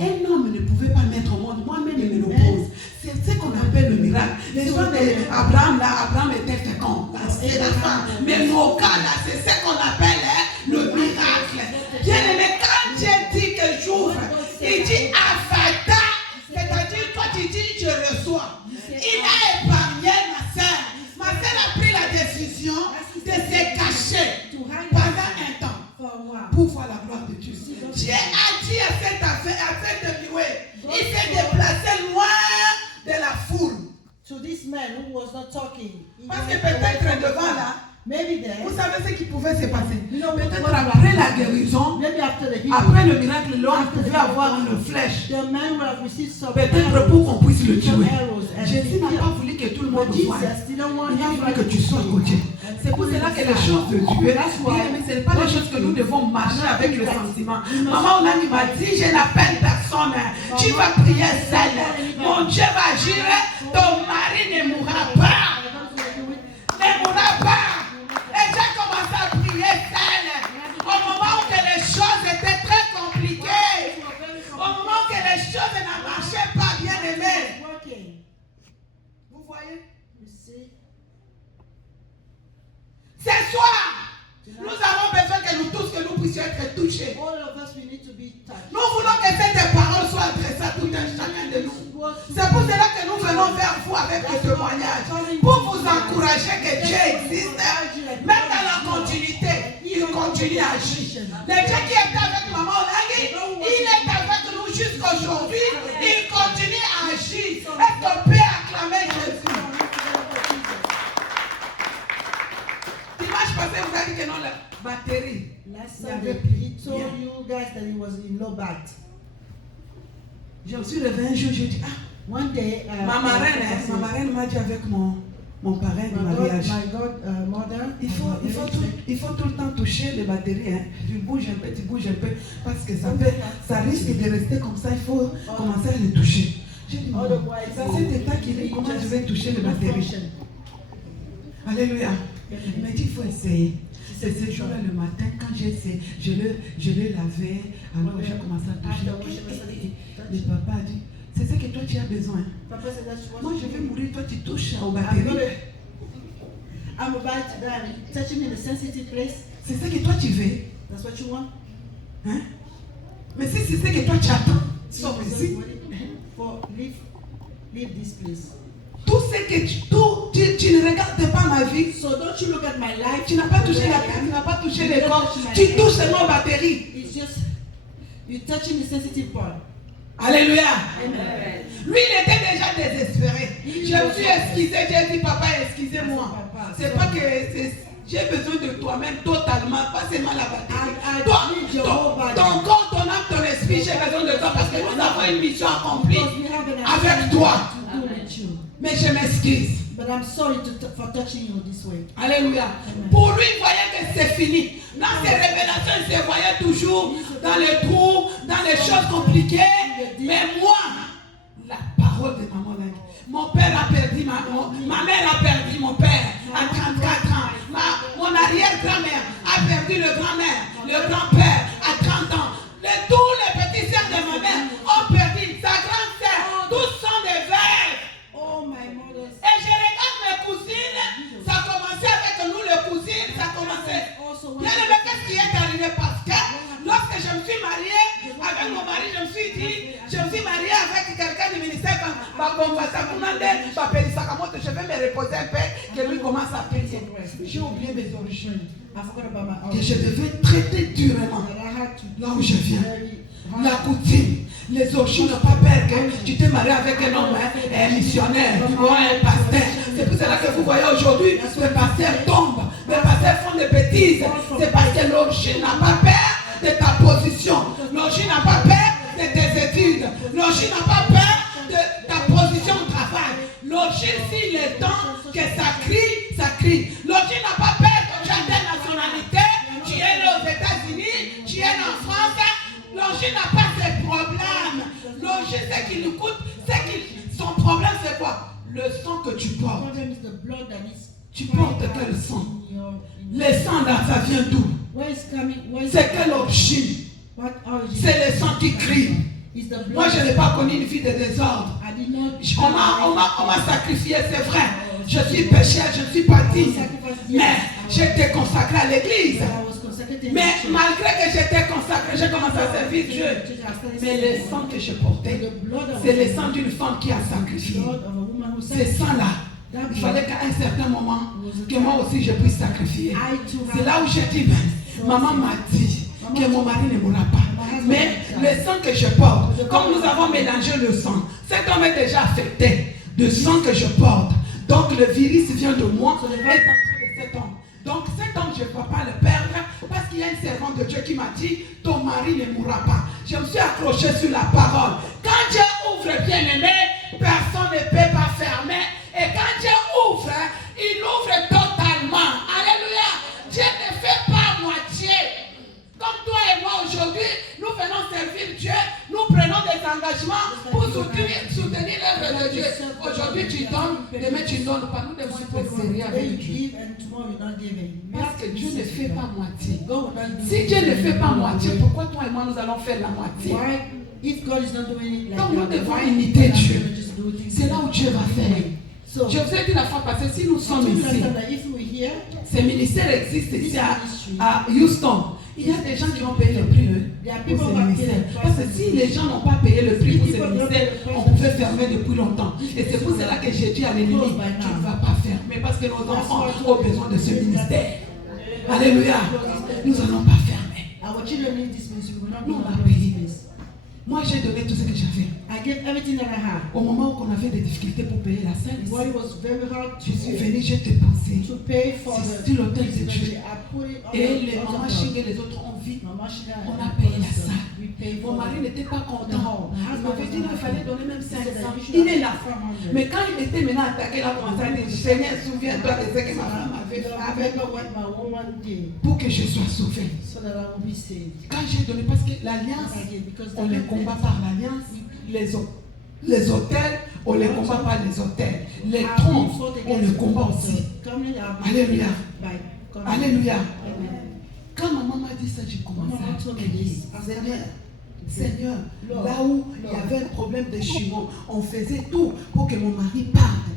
Un homme ne pouvait pas mettre au monde, moi-même je me l'oppose. C'est ce qu'on appelle le miracle. Les gens d'Abraham, là, Abraham était fécond. C'est la femme. Mais nos cas, là, c'est ce qu'on appelle le miracle. Bien aimé, quand Dieu dit que j'ouvre, il dit Afata. C'est-à-dire, toi tu dis je reçois. Il a épargné ma soeur. Ma soeur a pris la décision de se cacher pendant un temps pour voir la gloire de Dieu. Dieu a dit à cette affaire, à cette nuée, il s'est déplacé loin de la foule. Parce que peut-être devant là, vous savez ce qui pouvait se passer. Peut-être après la guérison, après le miracle, l'homme pouvait avoir une flèche. Peut-être pour qu'on puisse le tuer. Jésus n'a pas voulu que tout le monde voie. Il a voulu que tu sois côté. C'est pour cela que les choses de Dieu, ce n'est pas les choses que nous devons marcher avec le sentiment. Maman Onani m'a dit, je n'appelle personne. Tu vas prier seul. Mon Dieu va agir. Ton mari ne mourra pas. Ne mourra pas. Et j'ai commencé à prier seul. Au moment où les choses étaient très compliquées. Au moment où les choses ne marchaient pas, bien aimé. Vous voyez? Ce soir, nous avons besoin que nous tous, que nous puissions être touchés. Nous voulons que cette parole soit adressée à tout un chacun de nous. C'est pour cela que nous venons vers vous avec le témoignage. Pour vous encourager que Dieu existe. Même dans la continuité, il continue à agir. Le Dieu qui est avec maman Onani, il est avec nous jusqu'aujourd'hui. Il continue à agir. Est-ce qu'on peut acclamer Jésus? Dimanche passé, vous avez dit que non, la batterie. He told you guys that he was in low bat. Je me suis réveillée un jour, je dis, one day, ma marraine m'a dit avec mon parrain de mariage. Il faut tout le temps toucher les batteries. Hein. Tu bouges un peu, parce que ça risque de rester comme ça. Il faut commencer à les toucher. J'ai dit, ça c'est état qui dit comment je vais toucher les batteries. Alléluia. Il m'a dit, il faut essayer. C'est ce jour-là le matin, quand j'ai essayé, je l'ai lavé, alors j'ai commencé à toucher. Le papa a dit, c'est ce que toi tu as besoin. Moi je vais mourir, toi tu touches aux batteries. I'm about to touching in a sensitive place. C'est ce que toi tu veux. That's what you want. Hein? Mais si c'est ce que toi tu attends, sors ici. Leave this place. Tout tu ne regardes pas ma vie. So don't you look at my life. Tu n'as pas touché la tête, tu n'as pas touché les corps. Tu touches seulement la batterie. It's just you're touching the sensitive part. Alléluia. Amen. Lui, il était déjà désespéré. Je me suis excusé, j'ai dit, papa, excusez-moi. C'est pas que j'ai besoin de toi-même totalement, pas seulement la batterie. Toi, ton corps, ton âme, ton esprit, j'ai besoin de toi parce que nous avons une mission accomplie avec toi. Mais je m'excuse. But I'm sorry for touching you this way. Alléluia. Pour lui, il voyait que c'est fini. Dans ses révélations, il se voyait toujours dans les trous, dans les choses compliquées. Mais moi, la parole de maman, mon père a perdu ma mère a perdu mon père à 34 ans. Mon arrière-grand-mère a perdu le grand-mère, le grand-père à 30 ans. Tous les petits sœurs de ma mère ont perdu sa grande sœur. Tous sont des veuves. Oh my mother. Et je regarde mes cousines, ça a commencé avec nous les cousines, ça a commencé. Bien aimé, qu'est-ce qui est arrivé? Parce que lorsque je me suis mariée avec mon mari, je me suis dit, je me suis mariée avec quelqu'un du ministère, je vais me reposer un peu, que lui commence à payer. J'ai oublié mes origines. Que je devais traiter durement là où je viens. La coutume, les origines n'ont pas peur que tu t'es marié avec un homme, un missionnaire ou un pasteur. C'est pour cela que vous voyez aujourd'hui, le pasteur tombe, le pasteur font des bêtises. C'est parce que l'origine n'a pas peur de ta position. L'origine n'a pas peur de tes études. L'origine n'a pas peur de ta position au travail. L'origine, s'il est temps que ça crie, ça crie. L'origine n'a pas peur que tu as telle nationalité, tu es né aux États-Unis, tu es né en France. L'origine n'a pas de problème. L'origine, ce qui nous coûte, son problème, c'est quoi? Le sang que tu portes. Tu portes quel sang? Le sang là, ça vient d'où? C'est quelle origine? C'est le sang qui crie. Moi, je n'ai pas connu une vie de désordre. On m'a sacrifié, c'est vrai. Je suis pécheur, je suis parti. Mais j'étais consacré à l'église. Mais malgré que j'étais consacré, j'ai commencé à servir Dieu. Mais le sang que je portais, c'est le sang d'une femme qui a sacrifié. Ce sang-là, il fallait qu'à un certain moment, que moi aussi je puisse sacrifier. C'est là où j'ai dit, maman m'a dit que mon mari ne mourra pas. Mais le sang que je porte, comme nous avons mélangé le sang, cet homme est déjà affecté de sang que je porte. Donc le virus vient de moi et est entré de cet homme. Donc cet homme, je ne peux pas le perdre parce qu'il y a une servante de Dieu qui m'a dit, ton mari ne mourra pas. Je me suis accroché sur la parole. Quand Dieu ouvre, bien aimé, personne ne peut pas fermer. Et quand Dieu ouvre, il ouvre totalement. Alléluia. Dieu ne fait pas moitié. Comme toi et moi aujourd'hui, nous venons servir Dieu, nous prenons des engagements pour soutenir l'œuvre de Dieu. Aujourd'hui tu donnes, demain tu ne donnes pas. Nous devons être sérieux avec Dieu. Parce que Dieu ne fait pas moitié. Si Dieu ne fait pas moitié, pourquoi toi et moi nous allons faire la moitié? Donc nous devons imiter Dieu. C'est là où Dieu va faire. Je vous ai dit la fois passée, si nous sommes ici, ces ministères existent ici à Houston. Il y a des gens qui ont payé le prix pour ces ministères. Parce que si les gens n'ont pas payé le prix pour ces ministères, on pouvait fermer depuis longtemps. Et c'est pour cela que j'ai dit à l'ennemi, tu ne vas pas fermer parce que nos enfants ont besoin de ce ministère. Alléluia. Nous n'allons pas fermer. Nous, on a payé. Moi, j'ai donné tout ce que j'avais. Au moment où on avait des difficultés pour payer la salle, je suis venu, j'ai dépensé sur l'autel de Dieu. Et les mamans Ching et les autres ont vu. On a payé la salle. Mon mari n'était pas content. Il m'avait dit qu'il fallait donner même 500. Il est là. Mais quand il était maintenant attaqué, il a commencé à dire, Seigneur, souviens-toi de ce que ma femme avait fait pour que je sois sauvé. Quand j'ai donné, parce que l'alliance, on les combat par l'alliance, les hôtels, on les combat par les hôtels. Les troncs, on les combat aussi. Alléluia. Alléluia. Quand maman m'a dit ça, j'ai commencé à crier. Seigneur, là où il y avait un problème de chimon, on faisait tout pour que mon mari parte.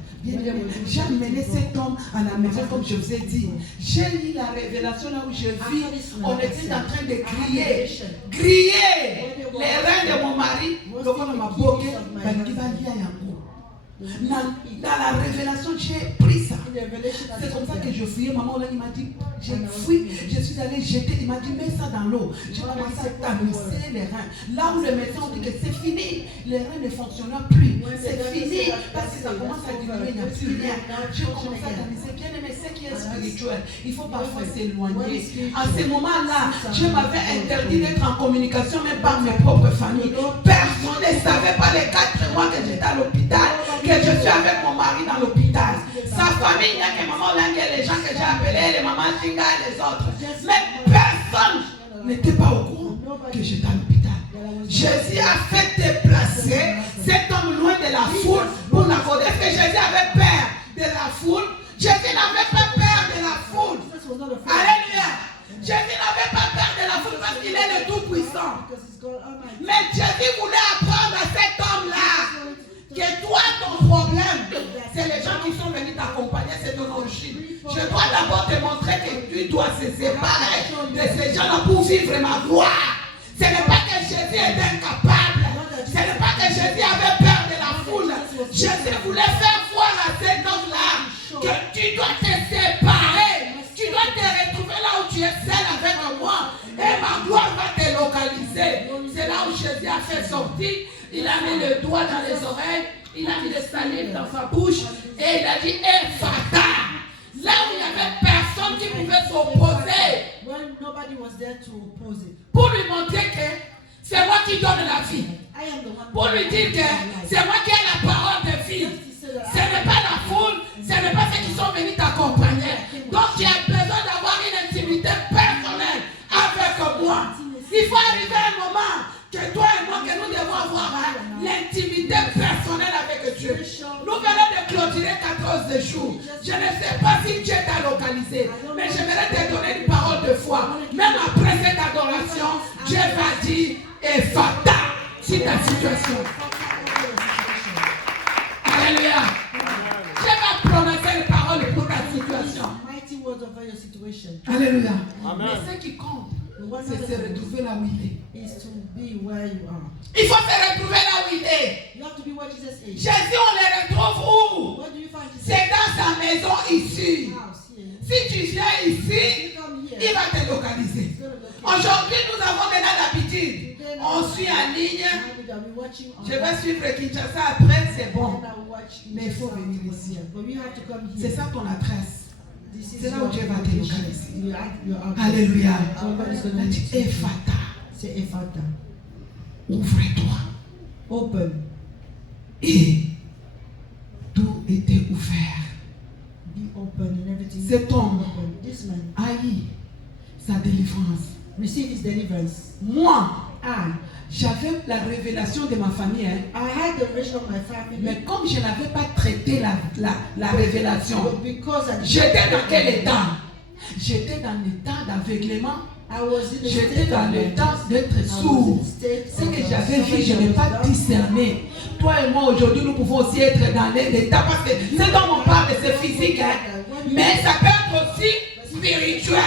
J'ai amené cet homme à la maison comme je vous ai dit. J'ai eu la révélation là où je vis. On était en train de crier. Crier. Les reins de mon mari. Dans la révélation, j'ai pris ça. C'est comme ça que je fouillais. Maman, là, il m'a dit, j'ai fouillé, je suis allée jeter. Il m'a dit, mets ça dans l'eau. J'ai commencé à tamisser les reins. Là où le médecin dit que c'est fini, les reins ne fonctionnent plus. C'est fini. Parce que ça commence à diminuer, il n'y a plus rien. J'ai commencé à tamiser. Bien aimé, ce qui est spirituel, il faut parfois s'éloigner. À ce moment-là, je m'avais interdit d'être en communication, même par mes propres familles. Personne ne savait pas les 4 mois que j'étais à l'hôpital, que je suis avec mon mari dans l'hôpital. Sa famille, il n'y a que maman Langue, les gens que j'ai appelés, les mamans Chinga et les autres. Mais personne n'était pas au courant que j'étais à l'hôpital. Jésus a fait déplacer cet homme loin de la foule pour l'accorder. Est-ce que Jésus avait peur de la foule? Jésus n'avait pas peur de la foule. Alléluia. Jésus n'avait pas peur de la foule parce qu'il est le Tout-Puissant. Mais Jésus voulait apprendre à cet homme-là que toi, ton problème, c'est les gens qui sont venus t'accompagner, c'est ton origine. Je dois d'abord te montrer que tu dois se séparer de ces gens-là pour vivre ma gloire. Ce n'est pas que Jésus est incapable. Ce n'est pas que Jésus avait peur de la foule. Jésus voulait faire voir à cet homme-là que tu dois te séparer. Tu dois te retrouver là où tu es seul avec moi. Et ma gloire va te localiser. C'est là où Jésus a fait sortir. Il a mis le doigt dans les oreilles. Il a mis le salive dans sa bouche. Et il a dit Ephata. Là où il n'y avait personne qui pouvait s'opposer. Pour lui montrer que c'est moi qui donne la vie. Pour lui dire que c'est moi qui ai la parole de vie. Ce n'est pas la foule, ce n'est pas ceux qui sont venus t'accompagner. Donc tu as besoin d'avoir une intimité personnelle avec moi. Il faut arriver à un moment que toi et moi, que nous devons avoir l'intimité personnelle avec Dieu. Nous venons de clôturer 14 jours. Je ne sais pas si Dieu t'a localisé, mais j'aimerais te donner une parole de foi. Même après cette adoration, Dieu va dire Ephata sur ta situation. Alléluia. Je vais prononcer les paroles pour ta situation. Alléluia. Mais ce qui compte, c'est se retrouver là où il est. Il faut se retrouver là où il est. Jésus, on le retrouve où? C'est dans sa maison ici. Si tu viens ici, il va te localiser. Aujourd'hui, nous avons maintenant l'habitude. On suit en ligne. Je vais suivre Kinshasa après, c'est bon. Mais il faut venir ici. C'est ça ton adresse. C'est là où Dieu va te localiser. Alléluia. Ephata. C'est Ephata. Ouvre-toi. Open. Et tout était ouvert. Be open and everything. Cet homme This man a eu sa délivrance. received his deliverance. Moi, I j'avais la révélation de ma famille. had the vision of my family. Mais comme je n'avais pas traité la révélation, But because j'étais dans quel état? J'étais dans l'état d'aveuglement. J'étais dans l'état d'être sourd. Ce que j'avais vu, je n'ai pas discerné. Toi et moi, aujourd'hui, nous pouvons aussi être dans l'état. Parce que c'est dont on parle, c'est physique. Mais ça peut être aussi spirituel.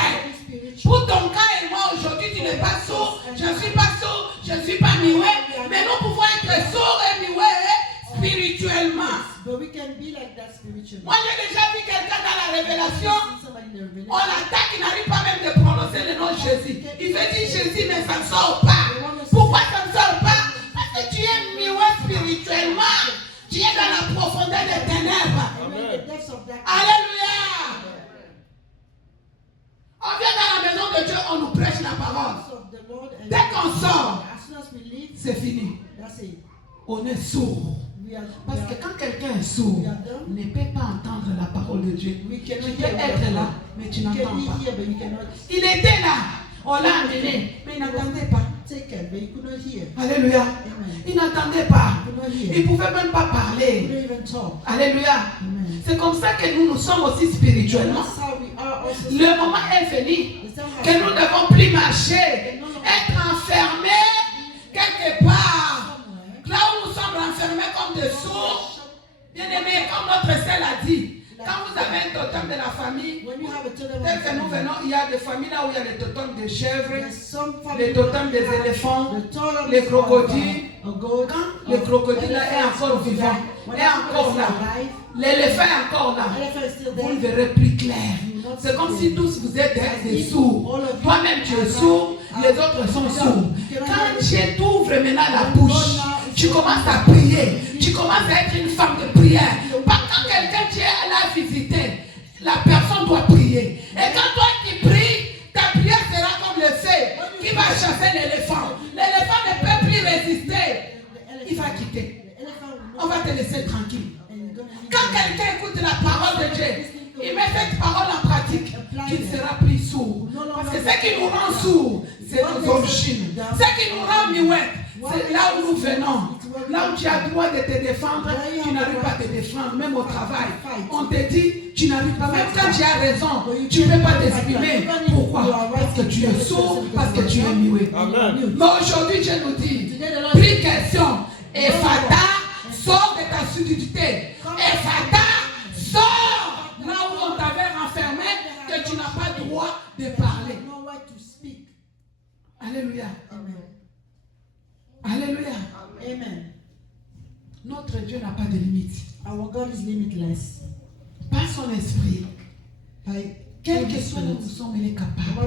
Pour ton cas et moi, aujourd'hui, tu n'es pas sourd. Je ne suis pas sourd. Je ne suis pas muet. Mais nous pouvons être sourds et muets spirituellement. Moi, j'ai déjà vu quelqu'un dans la révélation. On l'attaque, il n'arrive pas même de prononcer le nom de Jésus. Il veut dire Jésus, mais ça ne sort pas. Pourquoi ça ne sort pas? Parce que tu es muet spirituellement. Tu es dans la profondeur des ténèbres. Alléluia. On vient dans la maison de Dieu, on nous prêche la parole. Dès qu'on sort, c'est fini. On est sourd. Parce que quand quelqu'un est sourd, ne peut pas entendre la parole de Dieu. Tu peux être là, mais tu n'entends pas. Il était là, on l'a amené, mais il n'entendait pas. Alléluia. Il n'entendait pas. Il ne pouvait même pas parler. Alléluia. C'est comme ça que nous sommes aussi spirituellement. Le moment est venu que nous ne devons plus marcher, être enfermés quelque part. Là où nous sommes enfermés comme des sourds, bien aimés, comme notre sœur l'a dit. Quand vous avez un totem de la famille, tel que nous venons, il y a des familles là où il y a les totems des chèvres, les totems des éléphants, les crocodiles, quand le crocodile là est encore vivant, est encore là, l'éléphant est encore là, vous ne verrez plus clair. C'est comme si tous vous êtes des sourds. Toi-même tu es sourd, les autres sont sourds. Quand tu t'ouvres maintenant la bouche, tu commences à prier, tu commences à être une femme de prière. Pas quand quelqu'un tu es là visiter, la personne doit prier. Et quand toi tu pries, ta prière sera comme le feu qui va chasser l'éléphant. L'éléphant ne peut plus résister. Il va quitter. On va te laisser tranquille. Quand quelqu'un écoute la parole de Dieu, il met cette parole en pratique, qu'il ne sera plus sourd. Parce que ce qui nous rend sourds, c'est nos origines. Ce qui nous rend muettes, c'est là où nous venons. Là où tu as le droit de te défendre, tu n'arrives pas à te défendre, même au travail. On te dit, tu n'arrives pas, même quand tu as raison, tu ne peux pas t'exprimer. Pourquoi? Parce que tu es sourd, parce que tu es muet. Mais aujourd'hui, Dieu nous dit, plus question, Ephata, sors de ta surdité. Ephata, sors là où on t'avait renfermé, que tu n'as pas le droit de parler. Alléluia. Alléluia. Amen. Notre Dieu n'a pas de limite. Our God is limitless. Par son esprit, By quel que soit où nous sommes, il est capable.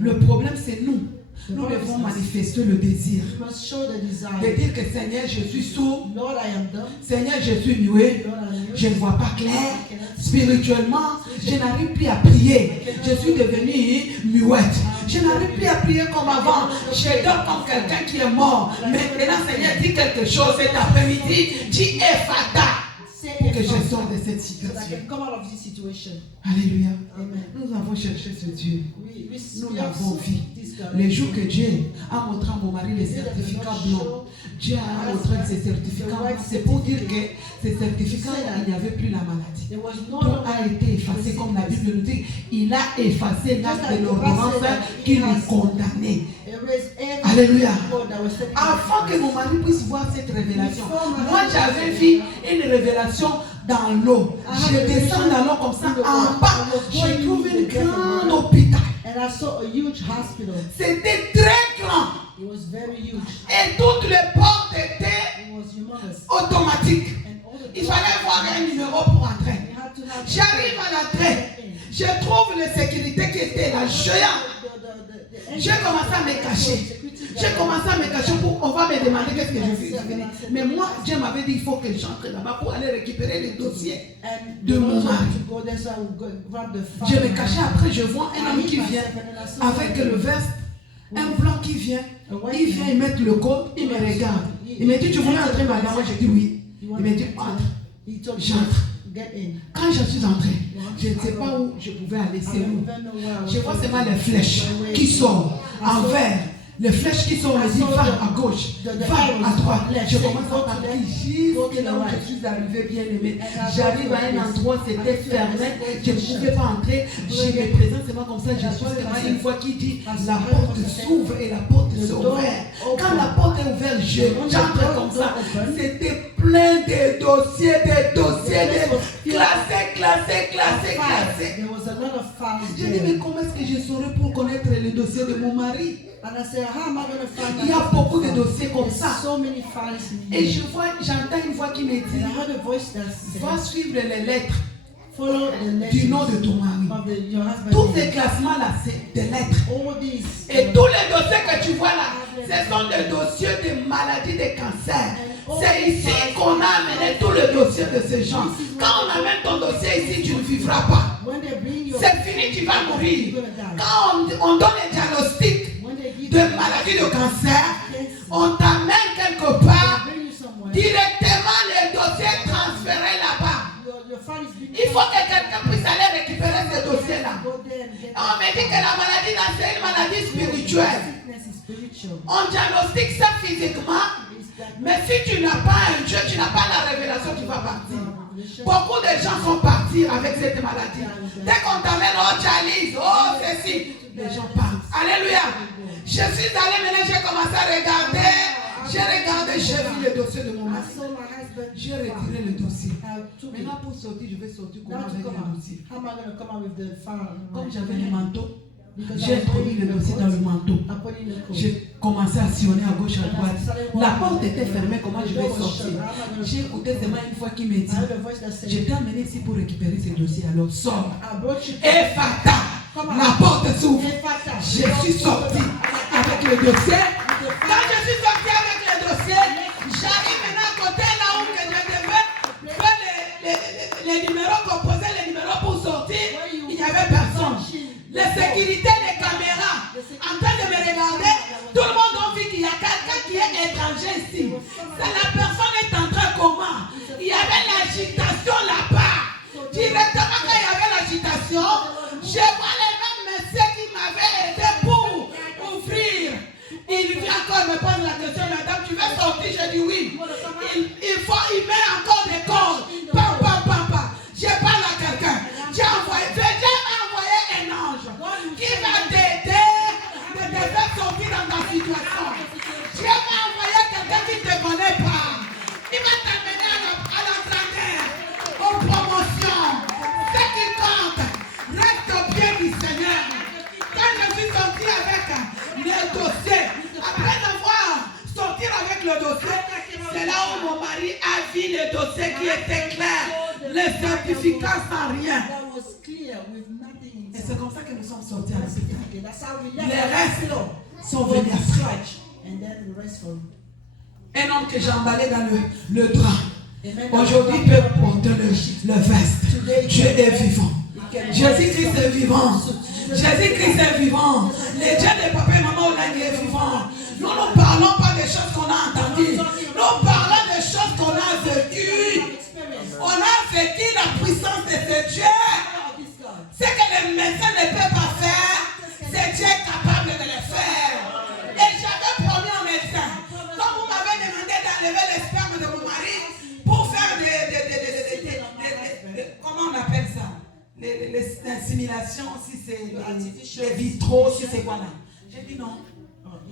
Le problème, c'est nous. Nous devons manifester le désir. We must show the desire. De dire que Seigneur, je suis sourd. Lord, I am dumb. Seigneur, je suis muet. Je ne vois pas clair. Spirituellement, je n'arrive plus à prier. Je suis devenue muette. Je n'arrive plus à prier comme avant. Je dors comme quelqu'un qui est mort. Maintenant, Seigneur, dis quelque chose cet après-midi. Dis Ephata. Pour que je sorte de cette situation. Alléluia. Amen. Nous avons cherché ce Dieu. Nous l'avons vu. Les Les jours que Dieu a montré à mon mari les certificats blancs, Dieu a montré ces certificats blancs. C'est pour dire que ces certificats, il n'y avait plus la maladie. Tout a été effacé, comme la Bible nous dit. Il a effacé l'acte de l'ordonnance qui nous condamnait. Alléluia. Afin que mon mari puisse voir cette révélation. Moi, j'avais vu une révélation dans l'eau. Je descends dans l'eau comme ça. En bas, je trouve un grand hôpital. And I saw a huge hospital. C'était très grand. It was very huge. Et toutes les portes étaient It was humongous. automatiques. And all the Il fallait voir un numéro pour entrer. we had to have J'arrive à l'entrée. Je trouve les sécurités qui étaient là, géants. J'ai commencé à me cacher. J'ai commencé à me cacher pour. On va me demander qu'est-ce que je fais. Mais moi, Dieu m'avait dit il faut que j'entre là-bas pour aller récupérer les dossiers de mon mari. Je me cachais après, je vois un homme qui vient avec le veste, un blanc qui vient. Il vient, il met le code, il me regarde. Il me dit tu voulais entrer madame? Moi je dis oui. Il me dit entre. J'entre. Quand je suis entré, je ne sais pas où je pouvais aller, c'est où. Je vois seulement les flèches qui sortent en vert. Les flèches qui sont me disent va à gauche, va à droite. Je commence à partir jusqu'à là où je suis arrivé, bien aimé. J'arrive à un endroit, c'était fermé, je ne pouvais pas entrer. Je me présente seulement comme ça, je suis seulement une fois qui dit la porte s'ouvre et la porte s'ouvre. Quand la porte est ouverte, j'entre comme ça. C'était plein de dossiers, classés. Je dis mais comment est-ce que je saurais pour connaître les dossiers de mon mari? Il y a beaucoup de dossiers comme ça. Et j'entends une voix qui me dit va suivre les lettres du nom de ton mari. Tous ces classements-là, c'est des lettres. Et tous les dossiers que tu vois là, ce sont des dossiers de maladies, de cancer. C'est ici qu'on a amené tous les dossiers de ces gens. Quand on amène ton dossier ici, tu ne vivras pas. C'est fini, tu vas mourir. Quand on donne un diagnostic de maladie de cancer, on t'amène quelque part, directement les dossiers transférés là-bas. Il faut que quelqu'un puisse aller récupérer ces dossiers-là. On me dit que la maladie là, c'est une maladie spirituelle. On diagnostique ça physiquement, mais si tu n'as pas un Dieu, tu n'as pas la révélation, tu vas partir. Beaucoup de gens sont partis avec cette maladie. Dès qu'on t'amène au dialyse, oh ceci, les gens partent. Alléluia. Je suis allé maintenant, j'ai commencé à regarder. J'ai regardé, j'ai vu le dossier de mon mari. J'ai retiré le dossier. Maintenant pour sortir, je vais sortir comment avec le dossier. Comme j'avais le manteau, J'ai introduit le dossier dans le manteau. J'ai commencé à sillonner à gauche, à droite. La porte était fermée, comment je vais sortir? J'ai écouté seulement une fois qui me dit, je t'ai amené ici pour récupérer ces dossiers, alors sors. Et fata, la porte s'ouvre. Je suis sorti avec le dossier. Quand je suis sorti avec le dossier, j'arrive maintenant à côté là où je devais faire les numéros, composer les numéros pour sortir. Il n'y avait personne. Les sécurités, les caméras, en train de me regarder, tout le monde a vu qu'il y a quelqu'un qui est étranger ici. La personne est en train comment? Il y avait l'agitation là-bas. Directement quand il y avait l'agitation, je vois les mêmes messieurs qui m'avaient aidé pour ouvrir. Il vient encore me poser la question, madame, tu veux sortir? Je dis oui. Il met encore des cordes. Pam, pam, pam, pam. Je parle à quelqu'un. J'ai envoyé un ange qui va t'aider de te faire sortir dans ta situation. Dieu m'a envoyé quelqu'un qui ne te connaît pas. Il va t'amener à l'entraîneur, aux promotions. Ce qui compte, reste au pied du Seigneur. Quand je suis sorti avec le dossier, après avoir sorti avec le dossier, c'est là où mon mari a vu le dossier qui était clair. Les certificats sans rien. Et c'est comme ça que nous sommes sortis à l'hôpital. Les restes sont venus après. Un homme que j'ai emballé dans le drap. Aujourd'hui peut porter le veste. Dieu est vivant. Jésus-Christ est vivant. Jésus-Christ est vivant. Les dieux de papa et maman est vivant. Nous ne parlons pas des choses qu'on a entendues. Nous parlons des choses qu'on a vécues. On a vécu la puissance de ce Dieu. Ce que les médecins ne peuvent pas faire, c'est Dieu capable de le faire. Et j'avais promis au médecin, quand vous m'avez demandé d'enlever les spermes de mon mari pour faire comment on appelle ça? Les inséminations, si c'est les vitraux, si c'est quoi là? J'ai dit non.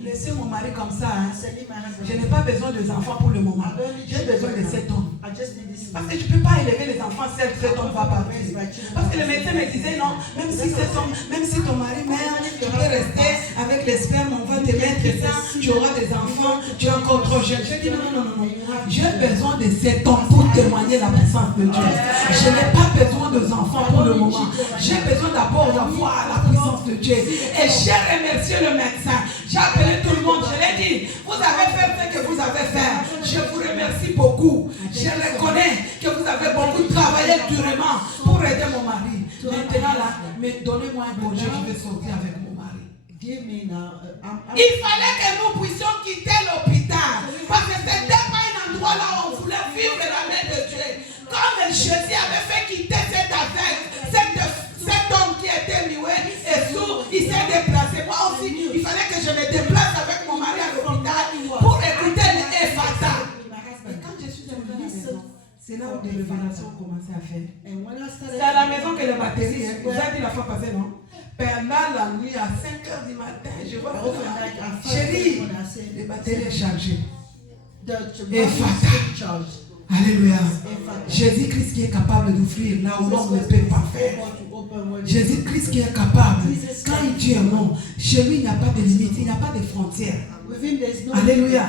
Laissez mon mari comme ça. Hein. Je n'ai pas besoin des enfants pour le moment. J'ai besoin de cet homme. Parce que je ne peux pas élever les enfants seul, cet homme va partir. Parce que le médecin me disait non, même si cet homme, même si ton mari meurt, tu peux rester avec les spermes, on va te mettre ça, tu auras des enfants, tu es encore trop jeune. Je dis non. J'ai besoin de cet homme pour témoigner la puissance de Dieu. Je n'ai pas besoin des enfants pour le moment. J'ai besoin d'abord d'avoir la puissance de Dieu. Et j'ai remercié le médecin. J'ai appelé tout le monde, je l'ai dit, vous avez fait ce que vous avez fait. Je vous remercie beaucoup. Je reconnais que vous avez beaucoup travaillé durement pour aider mon mari. Maintenant là, mais donnez-moi un congé, je vais sortir avec mon mari. Il fallait que nous puissions quitter l'hôpital. Parce que ce n'était pas un endroit là où on voulait vivre la main de Dieu. Comme Jésus avait fait quitter cet homme qui était muet et sourd, il s'est déplacé. Moi aussi, il fallait que je me déplace avec mon mari à l'hôpital pour écouter les Ephata. Et quand je suis arrivé à la maison, c'est là où des révélations ont commencé à faire. C'est à la maison que les batteries, vous avez dit la fois passée, non? Pendant la nuit à 5h du matin, je vois chérie, les batteries sont chargées. Ephata. Alléluia. Jésus-Christ qui est capable d'ouvrir là où l'homme ne peut pas faire. Jésus-Christ qui est capable. Quand il dit un nom, chez lui il n'y a pas de limite, il n'y a pas de frontières. Alléluia.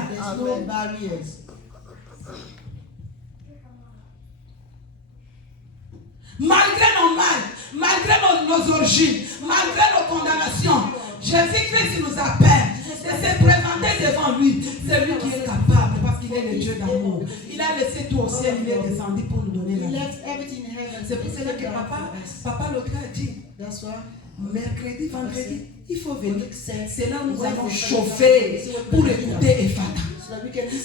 Malgré nos mal, malgré nos origines, malgré nos condamnations, Jésus-Christ nous appelle de se présenter devant lui. C'est lui qui est capable parce qu'il est le Dieu d'amour. Il a laissé tout au ciel, il est descendu pour nous donner la vie. C'est pour cela que papa l'autre a dit, mercredi, vendredi, il faut venir. C'est là où nous allons chauffer pour écouter Ephata.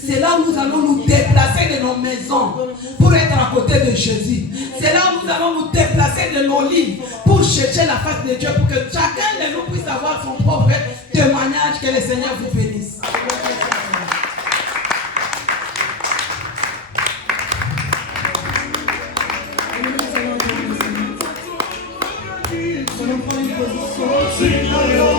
C'est là où nous allons nous déplacer de nos maisons pour être à côté de Jésus. C'est là où nous allons nous déplacer de nos lits pour chercher la face de Dieu, pour que chacun de nous puisse avoir son propre témoignage. Que le Seigneur vous bénisse. Nous prendre une position. Hallelujah.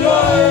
Shiloh.